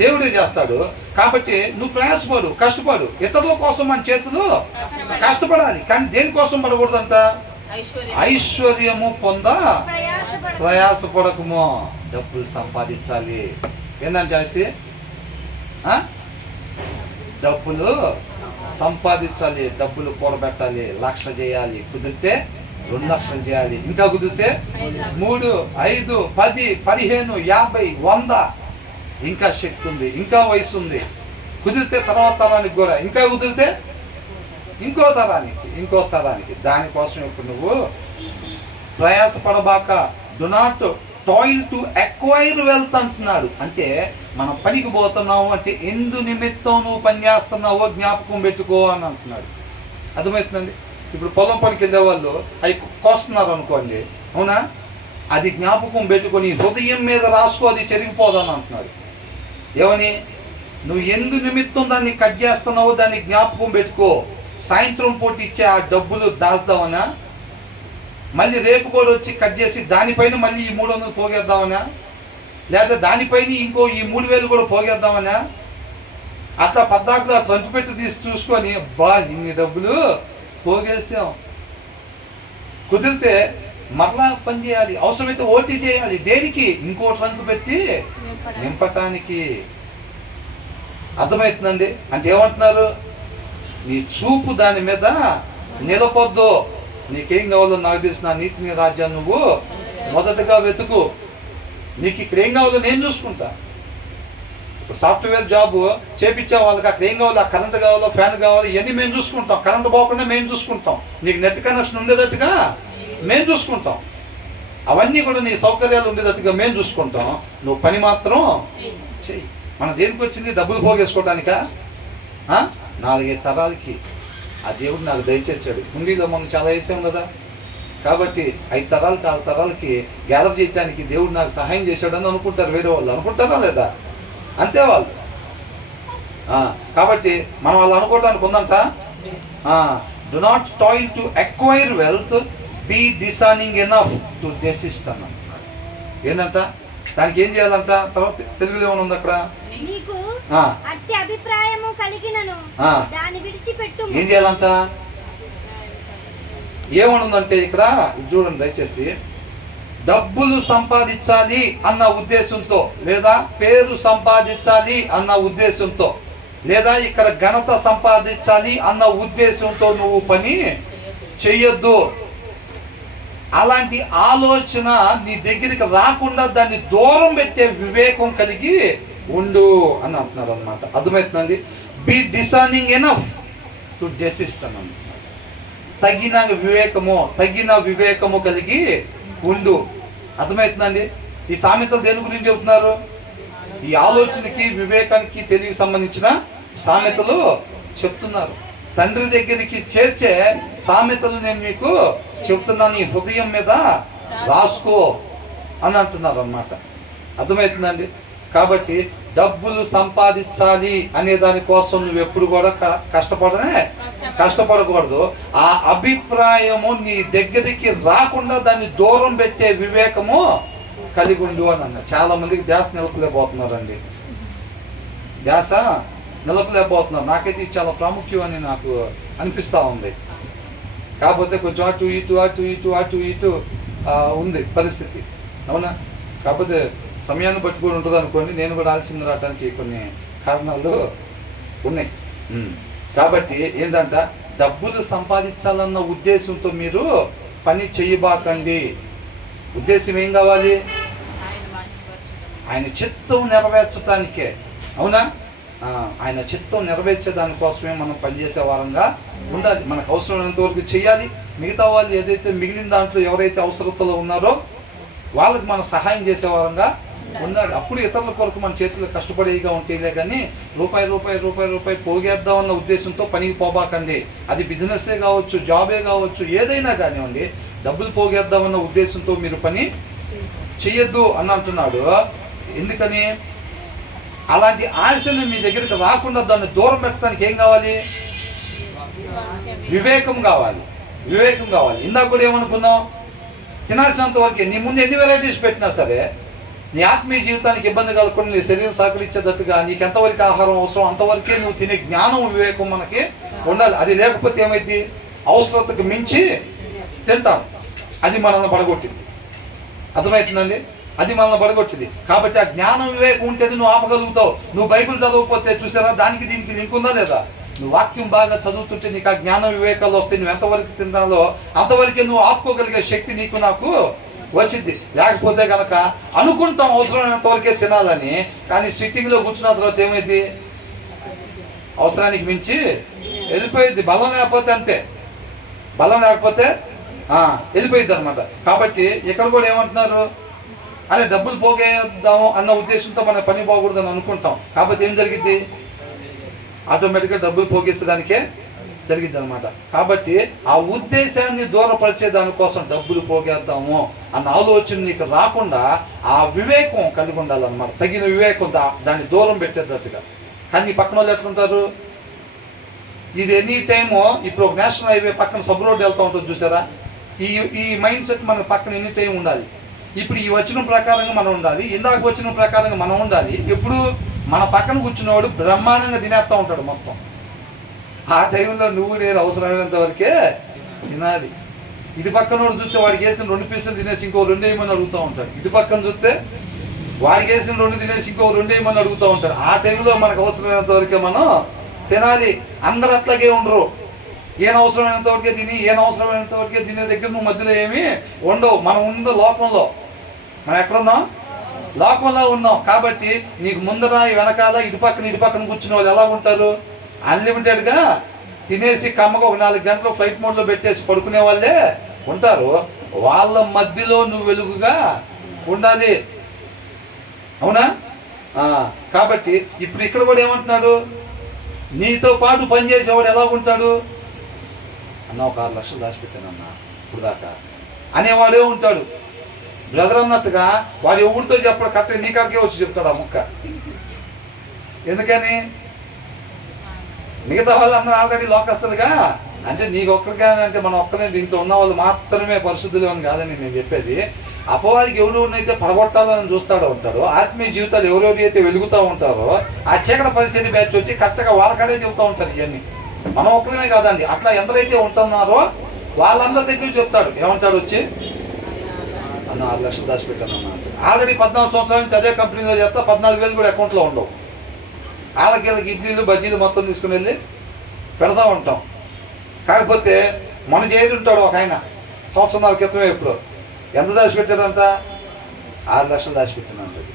దేవుడే చేస్తాడు. కాబట్టి నువ్వు ప్రయాసపడు, కష్టపడు. ఇతరుల కోసం మన చేతులు కష్టపడాలి, కానీ దేనికోసం పడకూడదంట? ఐశ్వర్యము ప్రయాసపడకము. డబ్బులు సంపాదించాలి. ఏంటని చేసి డబ్బులు సంపాదించాలి, డబ్బులు కూడబెట్టాలి. 1,00,000 చేయాలి, కుదిరితే 2 లక్షలు చేయాలి, ఇంకా కుదిరితే 3, 5, 10, 15, 50, 100. ఇంకా శక్తి ఉంది, ఇంకా వయసు ఉంది. కుదిరితే తర్వాత తరానికి కూడా, ఇంకా కుదిరితే ఇంకో తరానికి. దానికోసం ఇప్పుడు నువ్వు ప్రయాసపడబాక. Do not toil to acquire wealth అంటున్నాడు. అంటే మనం పనికి పోతున్నావు అంటే ఎందు నిమిత్తం నువ్వు పని చేస్తున్నావో జ్ఞాపకం పెట్టుకో అని అంటున్నాడు. అర్థమవుతుందండి? ఇప్పుడు పొలం పనికి వెళ్ళే వాళ్ళు అవి కోస్తున్నారు అనుకోండి, అవునా? అది జ్ఞాపకం పెట్టుకొని హృదయం మీద రాసుకో, అది చెరిగిపోదని అంటున్నాడు. ఏమని? నువ్వు ఎందు నిమిత్తం దాన్ని కట్ చేస్తున్నావో దాన్ని జ్ఞాపకం పెట్టుకో. సాయంత్రం పూట ఇచ్చే ఆ డబ్బులు దాచుదామనా, మళ్ళీ రేపు కూడా వచ్చి కట్ చేసి దానిపైన మళ్ళీ ఈ 300 పోగేద్దామనా, లేదా దానిపైన ఇంకో ఈ 3,000 కూడా పోగేద్దామనా? అట్లా పద్దాకులో ట్రంక్ పెట్టి తీసి చూసుకొని ఇన్ని డబ్బులు పోగేసాం. కుదిరితే మరలా పని చేయాలి, అవసరమైతే ఓటీ చేయాలి. దేనికి? ఇంకో ట్రంక్ పెట్టి నింపటానికి. అర్థమవుతుందండి? అంటే ఏమంటున్నారు? నీ చూపు దాని మీద నిలపొద్దు. నీకేం కావాలో నాకు తెలిసిన నీతిని రాజ్యాన్ని నువ్వు మొదటగా వెతుకు. నీకు ఇక్కడ ఏం కావాలో నేను చూసుకుంటా. ఇప్పుడు సాఫ్ట్వేర్ జాబ్ చేపించే వాళ్ళకి అక్కడ ఏం కావాలో, కరెంట్ కావాలో, ఫ్యాన్ కావాలో, ఇవన్నీ మేము చూసుకుంటాం. కరెంట్ పోకుండా మేము చూసుకుంటాం. నీకు నెట్ కనెక్షన్ ఉండేటట్టుగా మేము చూసుకుంటాం. అవన్నీ కూడా నీ సౌకర్యాలు ఉండేటట్టుగా మేము చూసుకుంటాం. నువ్వు పని మాత్రం చెయ్యి. మన దేనికి వచ్చింది? డబ్బులు పోగేసుకోవటానికా? 4 తరాలకి ఆ దేవుడు నాకు దయచేసాడు. హుండీలో మనం చాలా వేసాం కదా. కాబట్టి 5 తరాలకి 6 తరాలకి గ్యాదర్ చేయడానికి దేవుడు నాకు సహాయం చేశాడని అనుకుంటారు వేరే వాళ్ళు. అనుకుంటారా లేదా? అంతే వాళ్ళు. కాబట్టి మనం వాళ్ళు అనుకోవడానికి ఉందంట. Do not toil to acquire wealth, be discerning enough to desist అన్నాడు. ఏంటంట? దానికి ఏం చేయాలంట? తర్వాత తెలుగులో ఏమైనా ఉంది అక్కడ? నీకు అట్టి అభిప్రాయము కలిగినను దాన్ని విడిచిపెట్టు. ఏం చేయాలంట? ఏమనుందంటే ఇక్కడ చూడండి దయచేసి. డబ్బులు సంపాదించాలి అన్న ఉద్దేశంతో, లేదా పేరు సంపాదించాలి అన్న ఉద్దేశంతో, లేదా ఇక్కడ ఘనత సంపాదించాలి అన్న ఉద్దేశంతో నువ్వు పని చెయ్యొద్దు. అలాంటి ఆలోచన నీ దగ్గరికి రాకుండా దాన్ని దూరం పెట్టే వివేకం కలిగి ఉండు అని అంటున్నారు అనమాట. అర్థమవుతుందండి? బీ డిసర్నింగ్ ఎనఫ్ టు డెసిస్ట్ అని అంటున్నారు. తగిన వివేకము కలిగి ఉండు. అర్థమవుతుందండి? ఈ సామెతలు దేని గురించి చెబుతున్నారు? ఈ ఆలోచనకి, వివేకానికి, తెలివికి సంబంధించిన సామెతలు చెప్తున్నారు. తండ్రి దగ్గరికి చేర్చే సామెతలు నేను మీకు చెప్తున్నాను, ఈ హృదయం మీద రాసుకో అని అంటున్నారు అన్నమాట. అర్థమవుతుందండి? కాబట్టి డబ్బులు సంపాదించాలి అనే దానికోసం నువ్వు ఎప్పుడు కూడా కష్టపడకూడదు. ఆ అభిప్రాయము నీ దగ్గరికి రాకుండా దాన్ని దూరం పెట్టే వివేకము కలిగి ఉండు అని అన్నారు. చాలా మందికి ధ్యాస నిలపలేకపోతున్నారండి. ధ్యాస నిలపలేకపోతున్నారు. నాకైతే ఇది చాలా ప్రాముఖ్యం అని నాకు అనిపిస్తూ ఉంది. కాకపోతే కొంచెం అటు ఇటు ఉంది పరిస్థితి, అవునా? కాకపోతే సమయాన్ని బట్టి కూడా ఉంటుంది అనుకోండి. నేను కూడా ఆలస్యంగా రావడానికి కొన్ని కారణాలు ఉన్నాయి. కాబట్టి ఏంటంట? డబ్బులు సంపాదించాలన్న ఉద్దేశంతో మీరు పని చేయబాకండి. ఉద్దేశం ఏం కావాలి? ఆయన చిత్తం నెరవేర్చడానికే, అవునా? ఆయన చిత్తం నెరవేర్చే దానికోసమే మనం పనిచేసే వారంగా ఉండాలి. మనకు అవసరమైనంత వరకు చేయాలి. మిగతా వాళ్ళు ఏదైతే మిగిలిన దాంట్లో ఎవరైతే అవసరతలో ఉన్నారో వాళ్ళకి మనం సహాయం చేసే వారంగా ఉండాలి. అప్పుడు ఇతరుల కొరకు మన చేతులు కష్టపడేగా ఉంటేలే కానీ రూపాయి పోగేద్దామన్న ఉద్దేశంతో పనికి పోబాకండి. అది బిజినెస్సే కావచ్చు, జాబే కావచ్చు, ఏదైనా కానివ్వండి. డబ్బులు పోగేద్దామన్న ఉద్దేశంతో మీరు పని చెయ్యొద్దు అని అంటున్నాడు. ఎందుకని? అలాంటి ఆశను మీ దగ్గరికి రాకుండా దాన్ని దూరం పెట్టడానికి ఏం కావాలి? వివేకం కావాలి. ఇందాక కూడా ఏమనుకున్నాం? తినాల్సినంత వరకే. నీ ముందు ఎన్ని వెరైటీస్ పెట్టినా సరే నీ ఆత్మీయ జీవితానికి ఇబ్బంది కలగకుండా నీ శరీరం సహకరించేటట్టుగా నీకు ఎంతవరకు ఆహారం అవసరం అంతవరకే నువ్వు తినే జ్ఞానం వివేకం మనకి ఉండాలి. అది లేకపోతే ఏమైంది, అవసరతకు మించి తింటాం, అది మనల్ని పడగొట్టింది. అర్థమవుతుందండి, అది మనల్ని పడగొట్టింది. కాబట్టి ఆ జ్ఞానం వివేకం ఉంటేనే నువ్వు ఆపగలుగుతావు. నువ్వు బైబిల్ చదవకపోతే చూసారా, దానికి దీనికి లింక్ ఉందా లేదా? నువ్వు వాక్యం బాగా చదువుతుంటే నీకు ఆ జ్ఞాన వివేకాలు వస్తే నువ్వు ఎంతవరకు తినాలో అంతవరకే నువ్వు ఆపుకోగలిగే శక్తి నీకు నాకు వచ్చింది. లేకపోతే కనుక అనుకుంటాం అవసరమైనంత వరకే తినాలని, కానీ సిట్టింగ్లో కూర్చున్న తర్వాత ఏమైంది, అవసరానికి మించి వెళ్ళిపోయింది. బలం లేకపోతే అంతే, బలం లేకపోతే వెళ్ళిపోయింది అనమాట. కాబట్టి ఇక్కడ కూడా ఏమంటున్నారు, అరే డబ్బులు పోగేద్దాము అన్న ఉద్దేశంతో మన పని పోకూడదని అనుకుంటాం. కాబట్టి ఏం జరిగింది, ఆటోమేటిక్గా డబ్బులు పోగేసేదానికే జరిగింది అనమాట. కాబట్టి ఆ ఉద్దేశాన్ని దూరపరిచే దానికోసం డబ్బులు పోగేద్దాము అన్న ఆలోచన నీకు రాకుండా ఆ వివేకం కలిగి ఉండాలన్నమాట. తగిన వివేకం దాన్ని దూరం పెట్టేటట్టుగా. కానీ నీ పక్కన వాళ్ళు ఎట్లుంటారు, ఇది ఎనీ టైము ఇప్పుడు ఒక నేషనల్ హైవే పక్కన సబ్ రోడ్ వెళ్తూ ఉంటుంది చూసారా, ఈ మైండ్ సెట్ మన పక్కన ఎనీ టైం ఉండాలి. ఇప్పుడు ఈ వచనం ప్రకారంగా మనం ఉండాలి, ఇందాక వచనం ప్రకారంగా మనం ఉండాలి. ఎప్పుడు మన పక్కన కూర్చున్నవాడు బ్రహ్మాండంగా తినేస్తూ ఉంటాడు మొత్తం. ఆ టైంలో నువ్వు నేను అవసరమైనంత వరకే తినాలి. ఇటు పక్కన చూస్తే వాడికి వేసిన 2 పీసులు తినేసి ఇంకో 2 వేయమని అడుగుతూ ఉంటాడు. ఇటు పక్కన చూస్తే వాడికి వేసిన 2 తినేసి ఇంకో 2 వేయమని అడుగుతూ ఉంటాడు. ఆ టైంలో మనకు అవసరమైనంత వరకే మనం తినాలి. అందరూ అట్లాగే ఉండరు. ఏం అవసరమైనంత వరకే తిని అవసరమైనంత వరకే తినే దగ్గర నువ్వు మధ్యలో ఏమీ ఉండవు. మనం ఉన్న లోకంలో, మనం ఎక్కడున్నాం, లోకంలో ఉన్నాం. కాబట్టి నీకు ముందర వెనకాల ఇటు పక్కన కూర్చున్న వాళ్ళు ఎలా ఉంటారు, అన్లిమిటెడ్గా తినేసి కమ్మగా ఒక 4 గంటలు ఫ్లైట్ మోడ్లో పెట్టేసి పడుకునే వాళ్ళే ఉంటారు. వాళ్ళ మధ్యలో నువ్వు వెలుగుగా ఉండాలి, అవునా? కాబట్టి ఇప్పుడు ఇక్కడ కూడా ఏమంటున్నాడు, నీతో పాటు పనిచేసేవాడు ఎలా ఉంటాడు అన్న, ఒక 6 లక్షలు దాచిపెట్టానన్నా ఇప్పుడు దాకా అనేవాడే ఉంటాడు. బ్రదర్ అన్నట్టుగా వాడు ఎవరితో చెప్పడు, కరెక్ట్గా నీ కాడికే వచ్చి చెప్తాడు ఆ ముక్క. ఎందుకని, మిగతా వాళ్ళు అందరూ ఆల్రెడీ లోకస్తులుగా, అంటే నీకు ఒక్కరిగా అంటే మనం ఒక్కనే దీంట్లో ఉన్న వాళ్ళు మాత్రమే పరిశుద్ధులు అని కాదని నేను చెప్పేది. అపవాదికి ఎవరెవరినైతే పడగొట్టాలని చూస్తాడో ఉంటాడో, ఆత్మీయ జీవితాలు ఎవరెవరైతే వెలుగుతూ ఉంటారో ఆ చీకటి పరిచర్య బ్యాచ్ వచ్చి కరెక్ట్గా వాళ్ళకడే చెబుతూ ఉంటారు ఇవన్నీ. మనం ఒక్కరిమే కాదండి, అట్లా ఎందరైతే ఉంటున్నారో వాళ్ళందరి దగ్గర చెప్తాడు. ఏమంటాడు వచ్చి, అన్న 6 లక్షలు దాచిపెట్టాను అన్న. ఆల్రెడీ 14 సంవత్సరాల నుంచి అదే కంపెనీలో చేస్తా, 14,000 కూడా అకౌంట్లో ఉండవు. వాళ్ళకి ఇడ్లీలు బజ్జీలు మొత్తం తీసుకుని వెళ్ళి పెడతా ఉంటాం. కాకపోతే మన జైలు ఉంటాడు ఒక ఆయన, 1 సంవత్సరాల క్రితమే ఇప్పుడు ఎంత దాచిపెట్టాడంట, 6 లక్షలు దాచిపెట్టాను అంటాడు.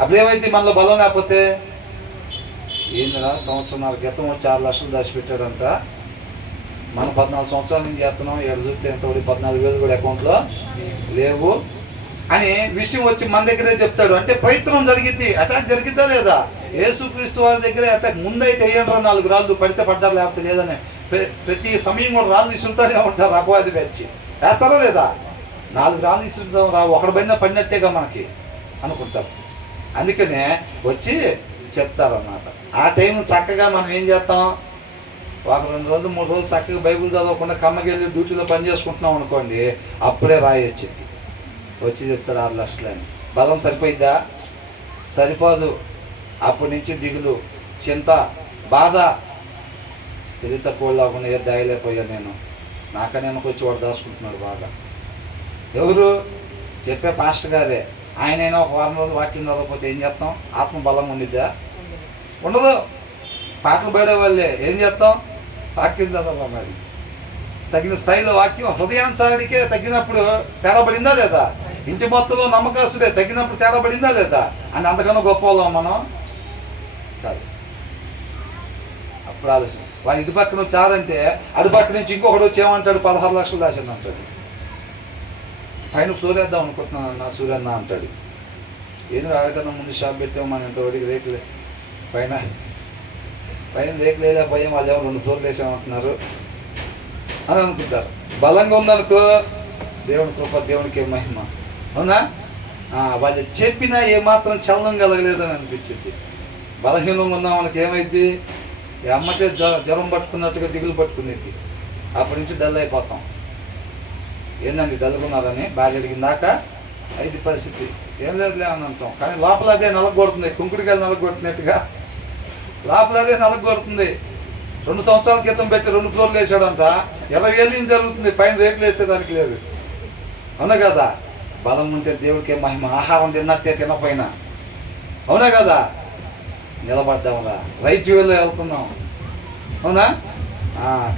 అప్పుడు ఏమైంది, మనలో బలం లేకపోతే ఏందిరా 1 సంవత్సరాల క్రితం వచ్చి 6 లక్షలు దాచిపెట్టాడంట, మనం 14 సంవత్సరాల నుంచి చేస్తున్నాం, 7 చూస్తే ఎంతవరకు 14,000 కూడా అకౌంట్లో లేవు అని విషయం వచ్చి మన దగ్గరే చెప్తాడు. అంటే ప్రయత్నం జరిగింది, అటాక్ జరిగిద్దా లేదా? యేసుక్రీస్తు వారి దగ్గరే అటాక్. ముందైతే వేయండి 4 రాళ్ళు, పడితే పడ్డారు లేకపోతే లేదని ప్రతి సమయం కూడా రాళ్ళు ఇసురుతానే ఉంటారు. అపవాది వచ్చి వేస్తారా లేదా? 4 రాళ్ళు ఇసురుతాం రా, ఒకటి పడినట్టేగా మనకి అనుకుంటారు. అందుకనే వచ్చి చెప్తారన్నమాట. ఆ టైం చక్కగా మనం ఏం చేస్తాం, ఒక 2 రోజులు 3 రోజులు చక్కగా బైబిల్ చదవకుండా కమ్మకెళ్ళి డ్యూటీలో పని చేసుకుంటున్నాం అనుకోండి, అప్పుడే రాయి వచ్చింది, వచ్చి చెప్తాడు 6 లక్షలు అని. బలం సరిపోయిద్దా? సరిపోదు. అప్పటి నుంచి దిగులు, చింత, బాధ, తెలివి తక్కువ లేకుండా ఏ దాయలేకపోయాను నేను. నాకనే వచ్చి వాడు దాచుకుంటున్నాడు బాగా. ఎవరు చెప్పే పాస్టర్ గారే. ఆయనైనా ఒక 1 రోజులు వాక్యం చదవకపోతే ఏం చేస్తాం? ఆత్మ బలం ఉండిద్దా? ఉండదు. పాటలు పడే వాళ్ళే ఏం చేస్తాం? వాక్యం చదవాలి. మరి తగిన స్థాయిలో వాక్యం హృదయానుసారికే తగ్గినప్పుడు తేడా పడిందా లేదా? ఇంటి మొత్తంలో నమ్మకస్తుడే తగ్గినప్పుడు తేడా పడిందా లేదా? అని అంతకన్నా గొప్ప వాళ్ళం మనం కాదు. అప్పుడు ఆలోచన. వాడు ఇటు పక్కన వచ్చారంటే అటుపక్క నుంచి ఇంకొకటి వచ్చి ఏమంటాడు, 16 లక్షలు దాచింది అంటాడు. పైన సూర్యేద్దాం అనుకుంటున్నాను అన్న, సూర్యన్న అంటాడు. ఏది రాగకన్నా ముందు షాప్ పెట్టాము, మనం ఇంతవరకు రేకులే పైన రేకు లేదా భయం, వాళ్ళు ఏమో 2 ఫ్లోర్లు వేసామంటున్నారు అని అనుకుంటారు. బలంగా ఉందనుకో దేవుని కృప, దేవునికి మహిమ, అవునా? వాళ్ళు చెప్పినా ఏమాత్రం చలనం కలగలేదని అనిపించింది. బలహీనంగా ఉన్న వాళ్ళకి ఏమైంది, అమ్మకే జ్వరం పట్టుకున్నట్టుగా దిగులు పట్టుకునేది. అప్పటి నుంచి డల్ అయిపోతాం. ఏందండి డల్గున్నారని బాగా అడిగిన దాకా అయితే పరిస్థితి. ఏం లేదులే అని అంటాం, కానీ లోపల అదే నలగొడుతుంది, కుంకుడికాయలు నలగొట్టినట్టుగా లోపల అదే నలగొడుతుంది. 2 సంవత్సరాల క్రితం పెట్టి 2 ఫ్లోర్లు వేసాడంట, 20 ఏళ్ళు జరుగుతుంది, పైన రేట్లు వేసేదానికి లేదు. అవునా కదా? బలం ఉంటే దేవుడికే మహిమ. ఆహారం తిన్నట్టే తినపోయినా, అవునా కదా? నిలబడ్డామురా, రైట్ వేలో వెళ్తున్నాం, అవునా?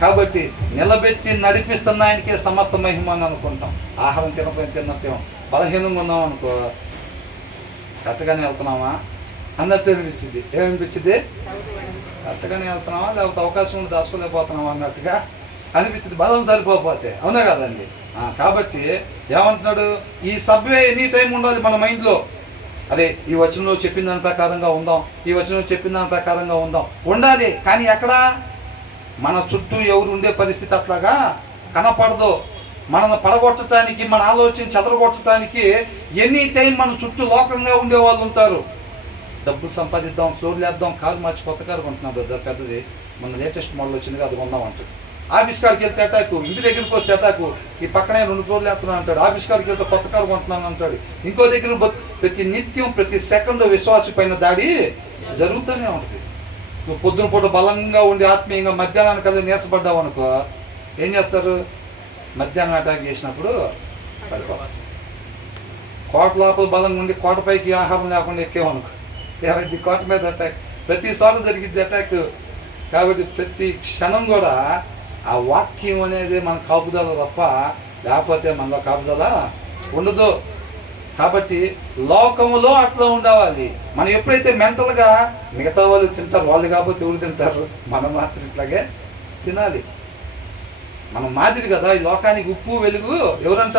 కాబట్టి నిలబెట్టి నడిపిస్తున్న ఆయనకే సమస్త మహిమ అని అనుకుంటాం. ఆహారం తినపోయిన తిన్నట్టేమో బలహీనంగా ఉన్నాం అనుకో, కరెక్ట్గానే వెళ్తున్నామా అన్నట్టు అనిపించింది. ఏమనిపించింది? కరెక్ట్గానే వెళ్తున్నామా, లేకపోతే అవకాశం ఉండి దాచుకోలేకపోతున్నామా అన్నట్టుగా అనిపించింది, బలం సరిపోతే. అవునా కదండి? కాబట్టి ఏమంటున్నాడు, ఈ సబ్వే ఎనీ టైం ఉండాలి మన మైండ్లో. అరే ఈ వచనంలో చెప్పిన దాని ప్రకారంగా ఉందాం, ఈ వచనంలో చెప్పిన దాని ప్రకారంగా ఉండాలి. కానీ ఎక్కడ? మన చుట్టూ ఎవరు ఉండే పరిస్థితి అట్లాగా కనపడదు. మనల్ని పడగొట్టడానికి, మన ఆలోచన చెదరగొట్టడానికి ఎనీ టైం మన చుట్టూ లోకంగా ఉండే వాళ్ళు ఉంటారు. డబ్బు సంపాదిద్దాం, ఫ్లోర్లు వేద్దాం, కారు మార్చి కొత్త కారు కొంటున్నాం పెద్దది, మన లేటెస్ట్ మోడల్ వచ్చింది అది కొందాం అంటాడు. ఆఫీస్ కాడికి వెళ్తే అటాకు, ఇంటి దగ్గరికి వస్తే అటాకు, ఈ పక్కనే 2 ఫ్లోర్లు వేస్తున్నాను అంటాడు. ఆఫీస్ కాడికి వెళ్తే కొత్త కారు కొంటున్నాను అంటాడు. ఇంకో దగ్గర ప్రతి నిత్యం ప్రతి సెకండ్ విశ్వాసి పైన దాడి జరుగుతూనే ఉంటుంది. నువ్వు పొద్దున పూట బలంగా ఉండి ఆత్మీయంగా మధ్యాహ్నానికల్లా నీరసపడ్డావు అనుకో, ఏం చేస్తారు? మధ్యాహ్నం అటాక్ చేసినప్పుడు పడిపోవాలి. కోట లోపల బలంగా ఉండి కోటపైకి ఆహారం లేకుండా ఎక్కేవనుకో, ఏమైంది? కోట మీద అటాక్. ప్రతి చోట జరిగిద్ది అటాక్. కాబట్టి ప్రతి క్షణం కూడా ఆ వాక్యం అనేది మన కాపుదల తప్ప, లేకపోతే మనలో కాపుదల ఉండదు. కాబట్టి లోకములో అట్లా ఉండవాలి. మనం ఎప్పుడైతే మెంటల్గా మిగతా వాళ్ళు తింటారు, వాళ్ళు కాకపోతే ఎవరు తింటారు, మనం మాత్రం ఇట్లాగే తినాలి. మనం మాదిరి కదా ఈ లోకానికి ఉప్పు వెలుగు ఎవరంట?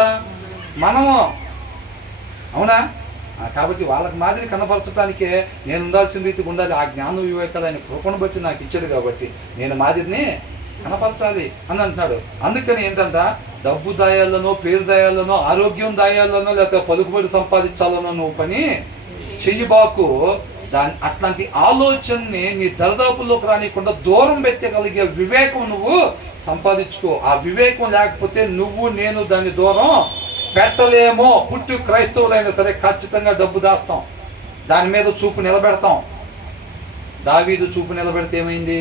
మనము, అవునా? కాబట్టి వాళ్ళకి మాదిరి కనపరచడానికే నేను ఉండాల్సిన రీతికి ఉండాలి. ఆ జ్ఞానం వివేకాలు ఆయన కృపను బట్టి నాకు ఇచ్చాడు కాబట్టి నేను మాదిరిని కనపరచాలి అని అంటున్నాడు. అందుకని ఏంటంట, డబ్బు దాయాలనో, పేరు దాయాలనో, ఆరోగ్యం దాయాలనో, లేకపోతే పలుకుబడి సంపాదించాలనో నువ్వు పని చెయ్యబాకు. అట్లాంటి ఆలోచనని నీ దరిదాపుల్లోకి రానికుండా దూరం పెట్టగలిగే వివేకం నువ్వు సంపాదించుకో. ఆ వివేకం లేకపోతే నువ్వు నేను దాన్ని దూరం పెట్టలేమో. పుట్టి క్రైస్తవులైనా సరే ఖచ్చితంగా డబ్బు దాస్తాం, దాని మీద చూపు నిలబెడతాం. దావీదు చూపు నిలబెడితే ఏమైంది?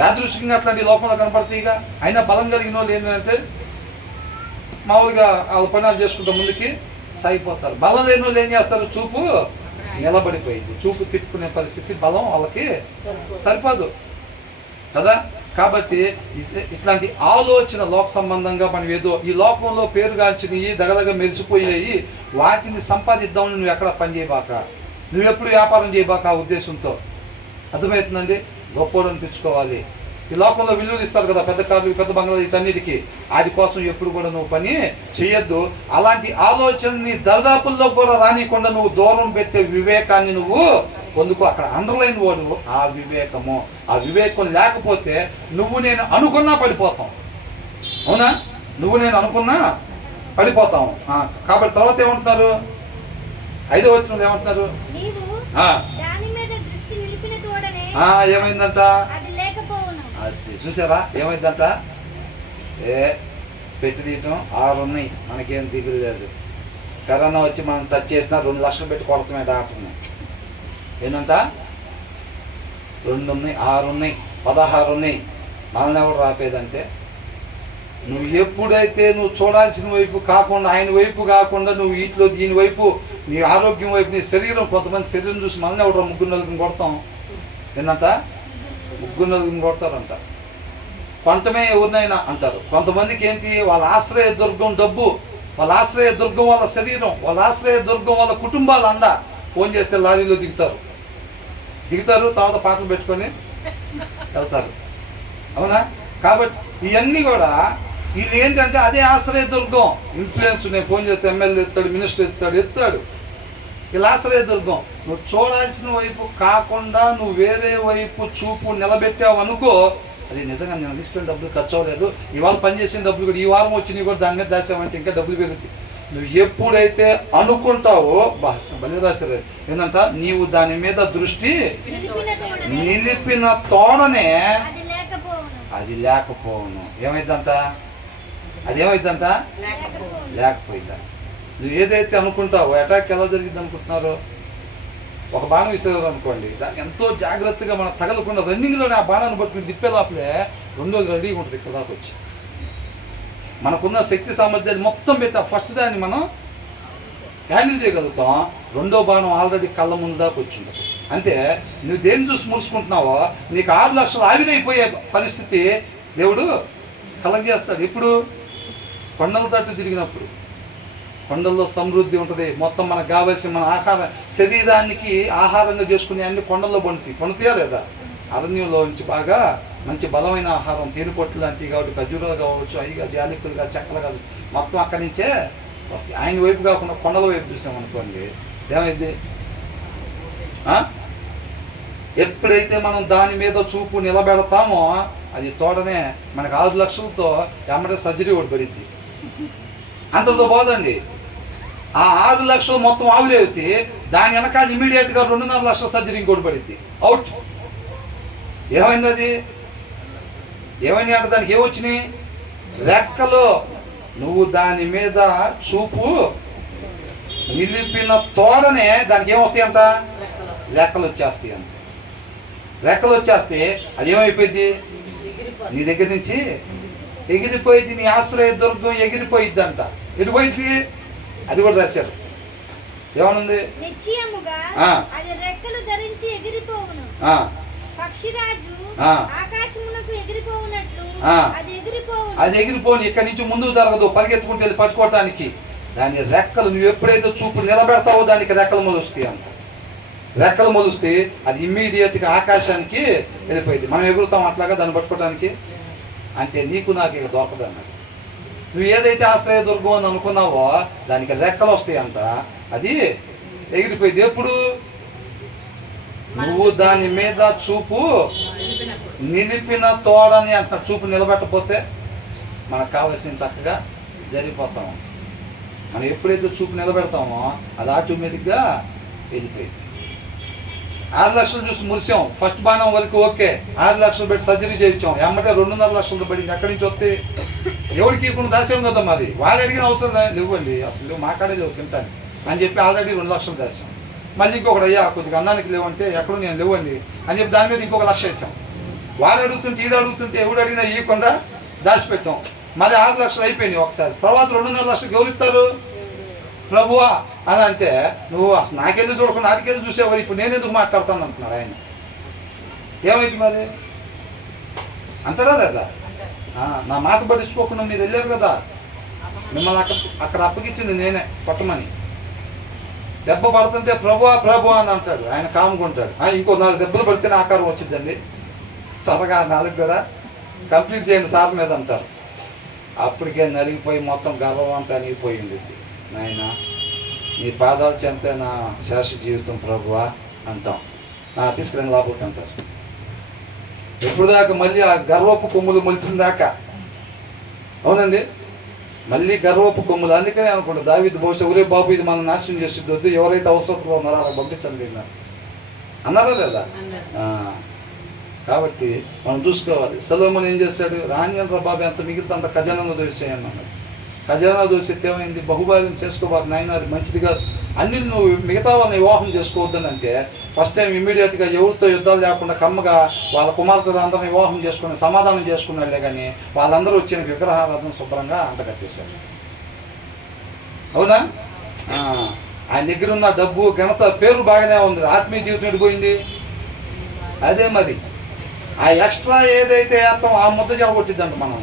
యాదృచ్ఛికంగా అట్లాంటి లోపంలో కనపడతాయిగా. అయినా బలం కలిగిన వాళ్ళు ఏంటంటే మామూలుగా వాళ్ళ పనులు చేసుకుంటా ముందుకి సాగిపోతారు. బలం లేని వాళ్ళు ఏం చేస్తారు? చూపు నిలబడిపోయింది, చూపు తిప్పుకునే పరిస్థితి బలం వాళ్ళకి సరిపోదు కదా. కాబట్టి ఇట్లాంటి ఆలోచన లోక సంబంధంగా మనం ఏదో ఈ లోకంలో పేరుగాంచినవి దగదగ మెరిసిపోయాయి, వాటిని సంపాదిద్దామని నువ్వు ఎక్కడ పని చేయబాక, నువ్వెప్పుడు వ్యాపారం చేయబాక. ఆ ఉద్దేశంతో అర్థమవుతుందండి. గొప్పోడు అనిపించుకోవాలి. ఈ లోకంలో విలువలు ఇస్తారు కదా, పెద్ద కార్లు, పెద్ద బంగ్లాలు, వీటన్నిటికీ. వాటి కోసం ఎప్పుడు కూడా నువ్వు పని చేయొద్దు. అలాంటి ఆలోచనని దరిదాపుల్లో కూడా రానికుండా నువ్వు దూరం పెట్టే వివేకాన్ని నువ్వు పొందుకో. అక్కడ అండర్లైన్ వాడు ఆ వివేకము. ఆ వివేకం లేకపోతే నువ్వు నేను అనుకున్నా పడిపోతాం, అవునా? నువ్వు నేను అనుకున్నా పడిపోతాం. కాబట్టి తర్వాత ఏమంటున్నారు? 5వ వచనంలో ఏమంటున్నారు? ఏమైందంట? అది చూసారా ఏమైందంట? పెట్టి తీయటం 6 ఉన్నాయి, మనకేం దిగులు లేదు. కరోనా వచ్చి మనం టచ్ చేసినా 2 లక్షలు పెట్టి కొడతామే డాక్టర్ని. ఏంటంట? 2 ఉన్నాయి, 6 ఉన్నాయి, 16 ఉన్నాయి. మనల్ని ఎవరు రాపేదంటే, నువ్వు ఎప్పుడైతే నువ్వు చూడాల్సిన వైపు కాకుండా, ఆయన వైపు కాకుండా నువ్వు వీటిలో దీని వైపు, నీ ఆరోగ్యం వైపు, నీ శరీరం, కొంతమంది శరీరం చూసి మనల్ని ఎవరు 3-4 కొడతాం. ఏంటంట? 3-4 కొడతారంట. కొంటమే ఎవరినైనా అంటారు. కొంతమందికి ఏంటి? వాళ్ళ ఆశ్రయ దుర్గం డబ్బు, వాళ్ళ ఆశ్రయ దుర్గం వాళ్ళ శరీరం, వాళ్ళ ఆశ్రయ దుర్గం వాళ్ళ కుటుంబాలు. ఫోన్ చేస్తే లారీలో దిగుతారు, తర్వాత పాటలు పెట్టుకొని వెళ్తారు, అవునా? కాబట్టి ఇవన్నీ కూడా వీళ్ళు ఏంటంటే అదే ఆశ్రయ దుర్గం. ఇన్ఫ్లుయెన్స్, నేను ఫోన్ చేస్తే ఎమ్మెల్యే ఎత్తాడు, మినిస్టర్ ఎత్తాడు. ఇలా ఆశ్రయ దుర్గం. నువ్వు చూడాల్సిన వైపు కాకుండా నువ్వు వేరే వైపు చూపు నిలబెట్టావు అనుకో, అది నిజంగా నేను తీసుకెళ్ళిన డబ్బులు ఖర్చు అవ్వలేదు, ఇవాళ పనిచేసిన డబ్బులు కూడా ఈ వారం వచ్చినవి కూడా దాని మీద దాసామంటే ఇంకా డబ్బులు పెరుగుతాయి. నువ్వు ఎప్పుడైతే అనుకుంటావో, బలి రాశారు ఏంటంట, నీవు దాని మీద దృష్టి నిలిపిన తోడనే అది లేకపోవును. ఏమైందంట? అది ఏమైందంట? లేకపోయిందా? నువ్వు ఏదైతే అనుకుంటావో అటాక్ ఎలా జరిగింది అనుకుంటున్నారో, ఒక బాణం విసిరారు అనుకోండి, దాన్ని ఎంతో జాగ్రత్తగా మనం తగలకుండా రన్నింగ్లోనే ఆ బాణాన్ని పట్టుకుని తిప్పే లోపలే రెండోది రెడీగా ఉంటుంది ఇక్కడ దాకా వచ్చి. మనకున్న శక్తి సామర్థ్యాన్ని మొత్తం పెట్టి ఆ ఫస్ట్ దాన్ని మనం హ్యాండిల్ చేయగలుగుతాం. రెండో బాణం ఆల్రెడీ కళ్ళ ముందు దాకా వచ్చింది. అంటే నువ్వు దేన్ని చూసి ముడుచుకుంటున్నావో నీకు 6 లక్షలు ఆవిరైపోయే పరిస్థితి దేవుడు కలగజేస్తాడు. ఎప్పుడు? కొండల తట్టు తిరిగినప్పుడు. కొండల్లో సమృద్ధి ఉంటుంది. మొత్తం మనకు కావాల్సిన మన ఆహారం, శరీరానికి ఆహారంగా చేసుకునే అన్ని కొండల్లో పండుతాయా లేదా? అరణ్యంలో నుంచి బాగా మంచి బలమైన ఆహారం, తేనెపొట్లు లాంటివి కాబట్టి ఖర్జూరాలు కావచ్చు, అయ్యిగా జాలికలుగా చెక్కలు కాదు, మొత్తం అక్కడి నుంచే వస్తాయి. ఆయన వైపు కాకుండా కొండల వైపు చూసామనుకోండి, ఏమైంది? ఎప్పుడైతే మనం దాని మీద చూపు నిలబెడతామో అది తోడనే మనకు 6 లక్షలతో ఎమ్మడే సర్జరీ ఒకటి పడిద్ది. అంతటితో పోదండి. ఆ 6 లక్షలు మొత్తం ఆవిరేవుతి, దాని వెనక ఇమీడియట్గా 2.5 లక్షల సర్జరీ ఇంకోటి పడిద్ది. అవుట్. ఏమైంది అది? ఏమైంది అంటే దానికి ఏమొచ్చినాయి? రెక్కలు. నువ్వు దాని మీద చూపు నిలిపిన తోడనే దానికి ఏమొస్తాయి అంట? రెక్కలు వచ్చేస్తాయి అంత. రెక్కలు వచ్చేస్తే అది ఏమైపోయింది? నీ దగ్గర నుంచి ఎగిరిపోయింది. నీ ఆశ్రయ దుర్గం ఎగిరిపోయిద్ది అంట. ఎగిరిపోయింది. అది కూడా రాశారు. ఏమనుంది? నిశ్చయముగా అది రెక్కలు ధరించి ఎగిరిపోవును. పక్షిరాజు ఆకాశమునకు ఎగిరిపోవునట్లు అది ఎగిరిపోని. ఇక్కడి నుంచి ముందుకు జరగదు, పరిగెత్తుకుంటూ వెళ్ళి పట్టుకోవటానికి. దాని రెక్కలు నువ్వు ఎప్పుడైతే చూపు నిలబెడతావో దానికి రెక్కలు మొలుస్తాయి అంట. రెక్కలు మొలుస్తే అది ఇమ్మీడియట్గా ఆకాశానికి వెళ్ళిపోయింది. మనం ఎగురుతాం అట్లాగా దాన్ని పట్టుకోవడానికి. అంటే నీకు నాకు ఇక దొరకదు అన్నది. నువ్వు ఏదైతే ఆశ్రయ దుర్గం అని అనుకున్నావో దానికి రెక్కలు వస్తాయి అంట. అది ఎగిరిపోయింది. ఎప్పుడు? నువ్వు దాని మీద చూపు నిలిపిన తోడని అంట. చూపు నిలబెట్టకపోతే మనకు కావాల్సిన చక్కగా జరిగిపోతాము. మనం ఎప్పుడైతే చూపు నిలబెడతామో అది ఆటోమేటిక్గా వెళ్ళిపోయింది. 6 లక్షలు చూసి మురిసాం. ఫస్ట్ బాణం వరకు ఓకే, 6 లక్షలు పెట్టి సర్జరీ చేయించాం. ఎమ్మటే 2.5 లక్షలతో పడింది. ఎక్కడి నుంచి వస్తే ఎవరికి ఇప్పుడు దాసాం కదా. మరి వాళ్ళు అడిగిన అవసరం లేవండి, అసలు మా కాడే లేవు తింటాను అని చెప్పి ఆల్రెడీ 2 లక్షలు దాసాం. మళ్ళీ ఇంకొకటి అయ్యా కొద్దిగా అన్నానికి లేవంటే ఎక్కడో నేను లేవండి అని చెప్పి దాని మీద ఇంకొక 1 లక్ష వేసాం. వాళ్ళు అడుగుతుంటే ఈడు అడుగుతుంటే ఎవడు అడిగినా ఇవ్వకుండా దాచిపెట్టాం. మరి 6 లక్షలు అయిపోయినాయి ఒకసారి. తర్వాత 2.5 లక్షలు ఎవరు ఇస్తారు? ప్రభువా అని అంటే నువ్వు అసలు నాకెళ్ళి చూడకుండా నాకెళ్ళి చూసేవారు, ఇప్పుడు నేను ఎందుకు మాట్లాడతాను అంటున్నాడు ఆయన. ఏమైంది మరి అంటాడా లేదా? నా మాట పట్టించుకోకుండా మీరు వెళ్ళారు కదా, మిమ్మల్ని అక్కడ అప్పగించింది నేనే కొట్టమని. దెబ్బ పడుతుంటే ప్రభువా ప్రభు అని అంటాడు ఆయన, కాముకుంటాడు. ఇంకో 4 దెబ్బలు పడితేనే ఆకారం వచ్చిందండి, త్వరగా 4 కూడా కంప్లీట్ చేయండి సార్ మీద అంటారు. అప్పటికే నలిగిపోయి మొత్తం గర్వం అంతా అనిగిపోయింది. నాయన నీ పాదాలు చెంతే నా శాశ్వత జీవితం ప్రభువా అంటాం. తీసుకురండి లోపలికి అంటారు. ఎప్పుడు దాకా మళ్ళీ ఆ గర్వపు కొమ్ములు మొలిసిన దాకా. అవునండి, మళ్ళీ గర్వపు కొమ్ములు. అందుకనే అనుకుంటా దావీదు బహుశా ఒరే బాబు ఇది మనం నాశనం చేసేది వద్దు, ఎవరైతే అవసరంలో ఉన్నారో అలా పంపించండి అన్నారా లేదా? కాబట్టి మనం చూసుకోవాలి. సొలొమోను ఏం చేశాడు? రాణ్యండ్ర బాబు ఎంత మిగిలితే అంత ఖజానాను దోసేయను అన్నాడు. ఖజానా దోసితే ఏమైంది? బహుభార్యం చేసుకోవాలి నాయన, అది మంచిది కాదు. అన్ని నువ్వు మిగతా వాళ్ళని వివాహం చేసుకోవద్దని అంటే ఫస్ట్ టైం ఇమ్మీడియట్గా ఎవరితో యుద్ధాలు లేకుండా కమ్మగా వాళ్ళ కుమార్తెలు అందరినీ వివాహం చేసుకుని సమాధానం చేసుకున్నాళ్లే కానీ వాళ్ళందరూ వచ్చిన విగ్రహారాధన శుభ్రంగా అంటగట్టేశారు. అవునా? ఆయన దగ్గర ఉన్న డబ్బు ఘనత పేరు బాగానే ఉంది, ఆత్మీయ జీవితం ఎడిపోయింది. అదే మరి ఆ ఎక్స్ట్రా ఏదైతే వేస్తాం ఆ ముద్ద జడగొట్టిద్దంట మనం.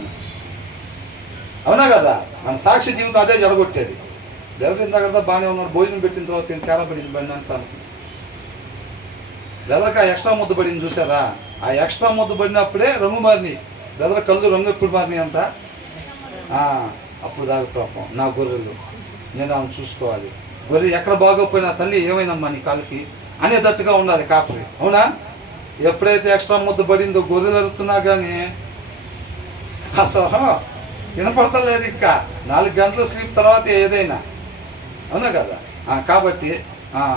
అవునా కదా? మన సాక్షి జీవితం అదే జడగొట్టేది. బ్రదర్ కదా బాగానే ఉన్నాడు, భోజనం పెట్టిన తర్వాత తేడా పడింది బండి అంటాను. బ్రదర్కి ఆ ఎక్స్ట్రా ముద్ద పడింది చూసారా? ఆ ఎక్స్ట్రా ముద్ద పడినప్పుడే రంగు మారినాయి. బ్రదర్ కళ్ళు రంగు ఎప్పుడు మారినాయి అంట. అప్పుడు దాకా పాపం నా గొర్రెలు నేను ఆమె చూసుకోవాలి. గొర్రె ఎక్కడ బాగోపోయినా తల్లి ఏమైందమ్మా నీ కాలుకి అనేటట్టుగా ఉండాలి కాఫీ. అవునా? ఎప్పుడైతే ఎక్స్ట్రా ముద్ద పడిందో గొర్రెలు అరుతున్నా కానీ అసలు వినపడతలేదు. ఇంకా 4 గంటల స్లీప్ తర్వాత ఏదైనా. అవునా కదా? కాబట్టి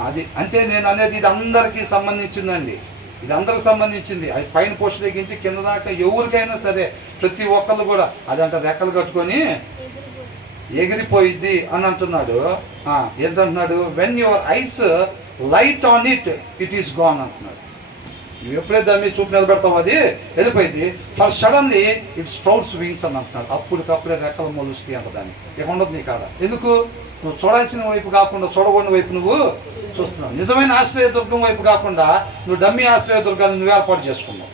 అది అంతే నేను అనేది. ఇది అందరికీ సంబంధించిందండి, ఇది అందరికి సంబంధించింది. అది పైన పోస్ట్ తెగించి కింద దాకా ఎవరికైనా సరే ప్రతి ఒక్కళ్ళు కూడా అదంట రెక్కలు కట్టుకొని ఎగిరిపోయిద్ది అని అంటున్నాడు. ఏంటంటున్నాడు? When your eyes light on it it is gone అంటున్నాడు. నువ్వు ఎప్పుడైతే దాని మీద చూపు నిలబెడతావు అది వెళ్ళిపోయింది. For suddenly it sprouts wings అని అంటున్నాడు. అప్పటికప్పుడే రెక్కలు మొలుస్తాయి అంట. దాన్ని ఇక ఉండదు నీ కాడ. ఎందుకు? నువ్వు చూడాల్సిన వైపు కాకుండా చూడకూడని వైపు నువ్వు చూస్తున్నావు. నిజమైన ఆశ్రయదుర్గం వైపు కాకుండా నువ్వు డమ్మీ ఆశ్రయదుర్గాన్ని నువ్వు ఏర్పాటు చేసుకున్నావు.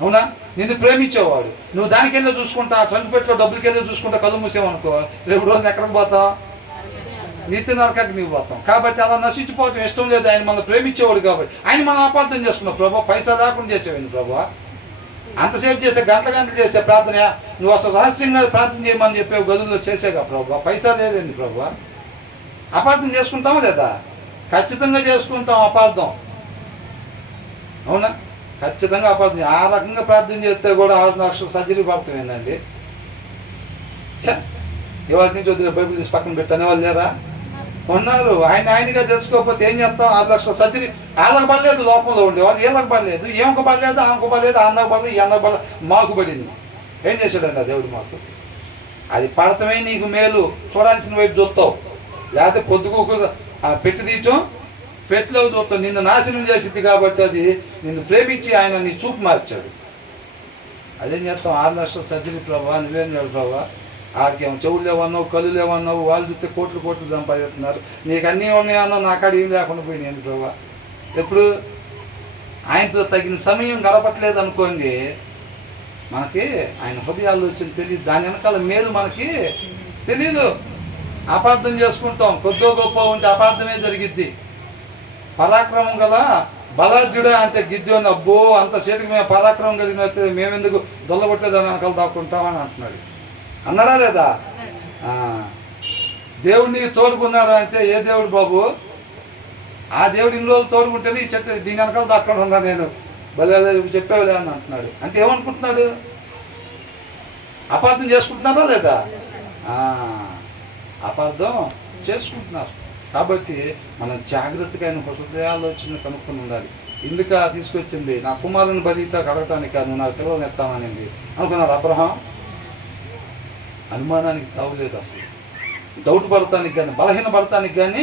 అవునా? నిన్ను ప్రేమించేవాడు నువ్వు దానికెళ్ళే చూసుకుంటా, ట్రంక్ పెట్టిలో డబ్బులకెళ్ళే చూసుకుంటా కళ్ళు మూసేవనుకో, రేపు రోజు ఎక్కడికి పోతాం? నిత్య నరకానికి నీవు పోతాం. కాబట్టి అలా నశించిపోవటం ఇష్టం లేదు. ఆయన మనం ప్రేమించేవాడు కాబట్టి ఆయన మనం అపార్థం చేసుకున్నాం. ప్రభా పైసా లేకుండా చేసేవాడిని ప్రభా, అంతసేపు చేసే గంటలు చేసే ప్రార్థన, నువ్వు అసలు రహస్యంగా ప్రార్థన చేయమని చెప్పే గదుల్లో చేసేగా ప్రభా, పైసా లేదండి ప్రభా. అపార్థం చేసుకుంటామా లేదా? ఖచ్చితంగా చేసుకుంటాం అపార్థం. అవునా? ఖచ్చితంగా అపార్థం. ఆ రకంగా ప్రార్థన చేస్తే కూడా 6 లక్షల సర్జరీ పడుతుందండి. ఇవాళ నుంచి వద్దు బైబిల్ తీసి పక్కన పెట్టనే వాళ్ళు లేరా? ఉన్నారు. ఆయనగా తెలుసుకోకపోతే ఏం చేస్తాం? 6 లక్షల సర్జరీ. వాళ్ళకి పడలేదు, లోపంలో ఉండే వాళ్ళు వీళ్ళకి పడలేదు, ఏమకు పడలేదు, ఆమెకు పడలేదు, అన్నకు పడలేదు, ఈ అన్నకు పడలేదు, మాకు పడింది. ఏం చేశాడండి ఆ దేవుడు మాకు? అది పడటమే నీకు మేలు. చూడాల్సిన వైపు చూస్తావు. లేకపోతే పొద్దుకు పెట్టి తీయటం, పెట్టిలో చూస్తావు. నిన్ను నాశనం చేసింది కాబట్టి అది నిన్ను ప్రేమించి ఆయన నీ చూపు మార్చాడు. అదేం చేస్తాం? 6 లక్షల సర్జరీ ప్రభావ, నువ్వేం చేయాలి ప్రభావ? ఆడికేమో చెవులు లేవన్నావు, కళ్ళు లేవన్నావు, వాళ్ళు చూస్తే కోట్లు సంపాదిస్తున్నారు. నీకు అన్నీ ఉన్నాయన్నావు, నాకాడ ఏం లేకుండా పోయినాయి ప్రభావ. ఎప్పుడు ఆయనతో తగిన సమయం గడపట్లేదు అనుకోండి, మనకి ఆయన హృదయాల్లో వచ్చింది తెలియదు. దాని వెనకాల మేలు మనకి తెలీదు. అపార్థం చేసుకుంటాం. కొద్దో గొప్ప ఉంటే అపార్థమే జరిగిద్ది. పరాక్రమం కదా బలాఢ్యుడే అంటే గిద్యోని, అబ్బో అంత సేటుకి మేము పరాక్రమం కలిగినట్టు మేమెందుకు దొల్లగొట్టేదాన్ని వెనకాల దాక్కుంటామని అంటున్నాడు. అన్నాడా లేదా? దేవుడు నీకు తోడుకున్నాడు అంటే ఏ దేవుడు బాబు? ఆ దేవుడు ఇన్ని రోజులు తోడుకుంటేనే ఈ చెట్టు దీని వెనకాల దాక్కుండా ఉన్నా నేను భలే చెప్పేవాళ్ళే అని అంటున్నాడు. అంటే ఏమనుకుంటున్నాడు? అపార్థం చేసుకుంటున్నారా లేదా? అపార్థం చేసుకుంటున్నారు. కాబట్టి మనం జాగ్రత్తగా ఆయన హృదయాలోచన కనుక్కొని ఉండాలి. ఇందుక తీసుకొచ్చింది నా కుమారుని బలితో కడగటానికి నువ్వు నాకు పిల్లలు ఎత్తామనింది అనుకున్నాడు అబ్రహాం. అనుమానానికి తావులేదు. అసలు డౌట్ పడటానికి కానీ, బలహీన పడటానికి కానీ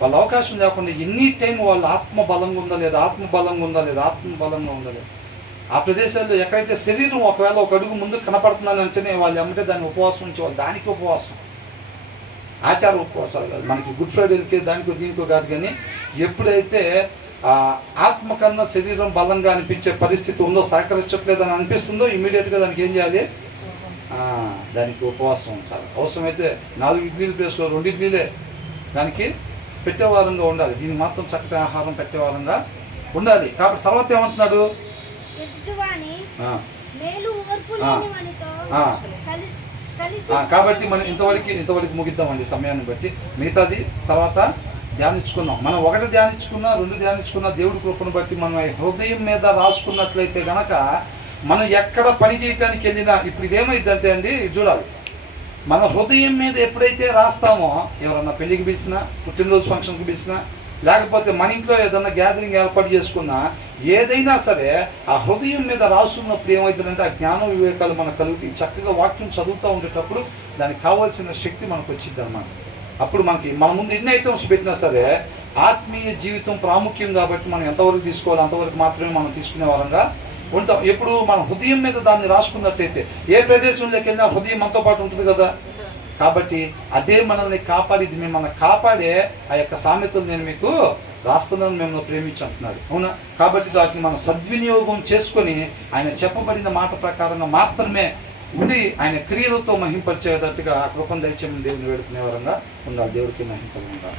వాళ్ళ అవకాశం లేకుండా ఎనీ టైం వాళ్ళ ఆత్మ బలంగా ఉందా లేదా, ఆత్మ బలంగా ఉందా లేదా. ఆ ప్రదేశాల్లో ఎక్కడైతే శరీరం ఒకవేళ ఒక అడుగు ముందు కనపడుతుందంటేనే వాళ్ళు ఎమ్మటే దాన్ని ఉపవాసం ఉంచేవాళ్ళు. దానికి ఉపవాసం, ఆచార ఉపవాసాలు కాదు. మనకి గుడ్ ఫ్రైడేకి దానికో దీనికో కాదు. కానీ ఎప్పుడైతే ఆత్మ కన్నా శరీరం బలంగా అనిపించే పరిస్థితి ఉందో, సహకరించట్లేదని అనిపిస్తుందో, ఇమీడియట్గా దానికి ఏం చేయాలి? దానికి ఉపవాసం ఉంచాలి. అవసరమైతే 4 ఇడ్లీల ప్లేస్లో 2 ఇడ్లీలే దానికి పెట్టేవారంగా ఉండాలి. దీన్ని మాత్రం చక్కటి ఆహారం పెట్టేవారంగా ఉండాలి. కాబట్టి తర్వాత ఏమంటున్నాడు? కాబట్టి మనం ఇంతవరకు ముగిద్దామండి సమయాన్ని బట్టి. మిగతాది తర్వాత ధ్యానించుకుందాం. మనం 1 ధ్యానించుకున్నా, 2 ధ్యానించుకున్నా దేవుడి కృపను బట్టి మనం హృదయం మీద రాసుకున్నట్లయితే గనక మనం ఎక్కడ పని చేయటానికి వెళ్ళినా, ఇప్పుడు ఇదేమైందంటే అండి చూడాలి, మన హృదయం మీద ఎప్పుడైతే రాస్తామో, ఎవరన్నా పెళ్ళికి పిలిచినా, పుట్టినరోజు ఫంక్షన్కి పిలిచినా, లేకపోతే మన ఇంట్లో ఏదన్నా గ్యాదరింగ్ ఏర్పాటు చేసుకున్నా, ఏదైనా సరే ఆ హృదయం మీద రాస్తున్నప్పుడు ఏమవుతుందంటే ఆ జ్ఞానం వివేకాలు మనకు కలుగుతాయి. చక్కగా వాక్యం చదువుతూ ఉండేటప్పుడు దానికి కావాల్సిన శక్తి మనకు వచ్చింది అన్నమాట. అప్పుడు మనకి మన ముందు ఎన్ని ఐటమ్స్ పెట్టినా సరే ఆత్మీయ జీవితం ప్రాముఖ్యం కాబట్టి మనం ఎంతవరకు తీసుకోవాలి అంతవరకు మాత్రమే మనం తీసుకునే వారంగా ఉంటాం. ఎప్పుడు మన హృదయం మీద దాన్ని రాసుకున్నట్టయితే ఏ ప్రదేశంలోకి వెళ్ళినా హృదయం మనతో పాటు ఉంటుంది కదా. కాబట్టి అదే మనల్ని కాపాడిది. మిమ్మల్ని కాపాడే ఆ యొక్క సామెతలు నేను మీకు రాస్తున్నాను, మిమ్మల్ని ప్రేమించి అంటున్నాడు. అవునా? కాబట్టి వాటిని మనం సద్వినియోగం చేసుకొని ఆయన చెప్పబడిన మాట ప్రకారంగా మాత్రమే ఉండి ఆయన క్రియలతో మహింపరిచేటట్టుగా కృపను దయచేయమని దేవుని వేడుకునే వరంగా ఉండాలి. దేవుడికి మహింపలు ఉండాలి.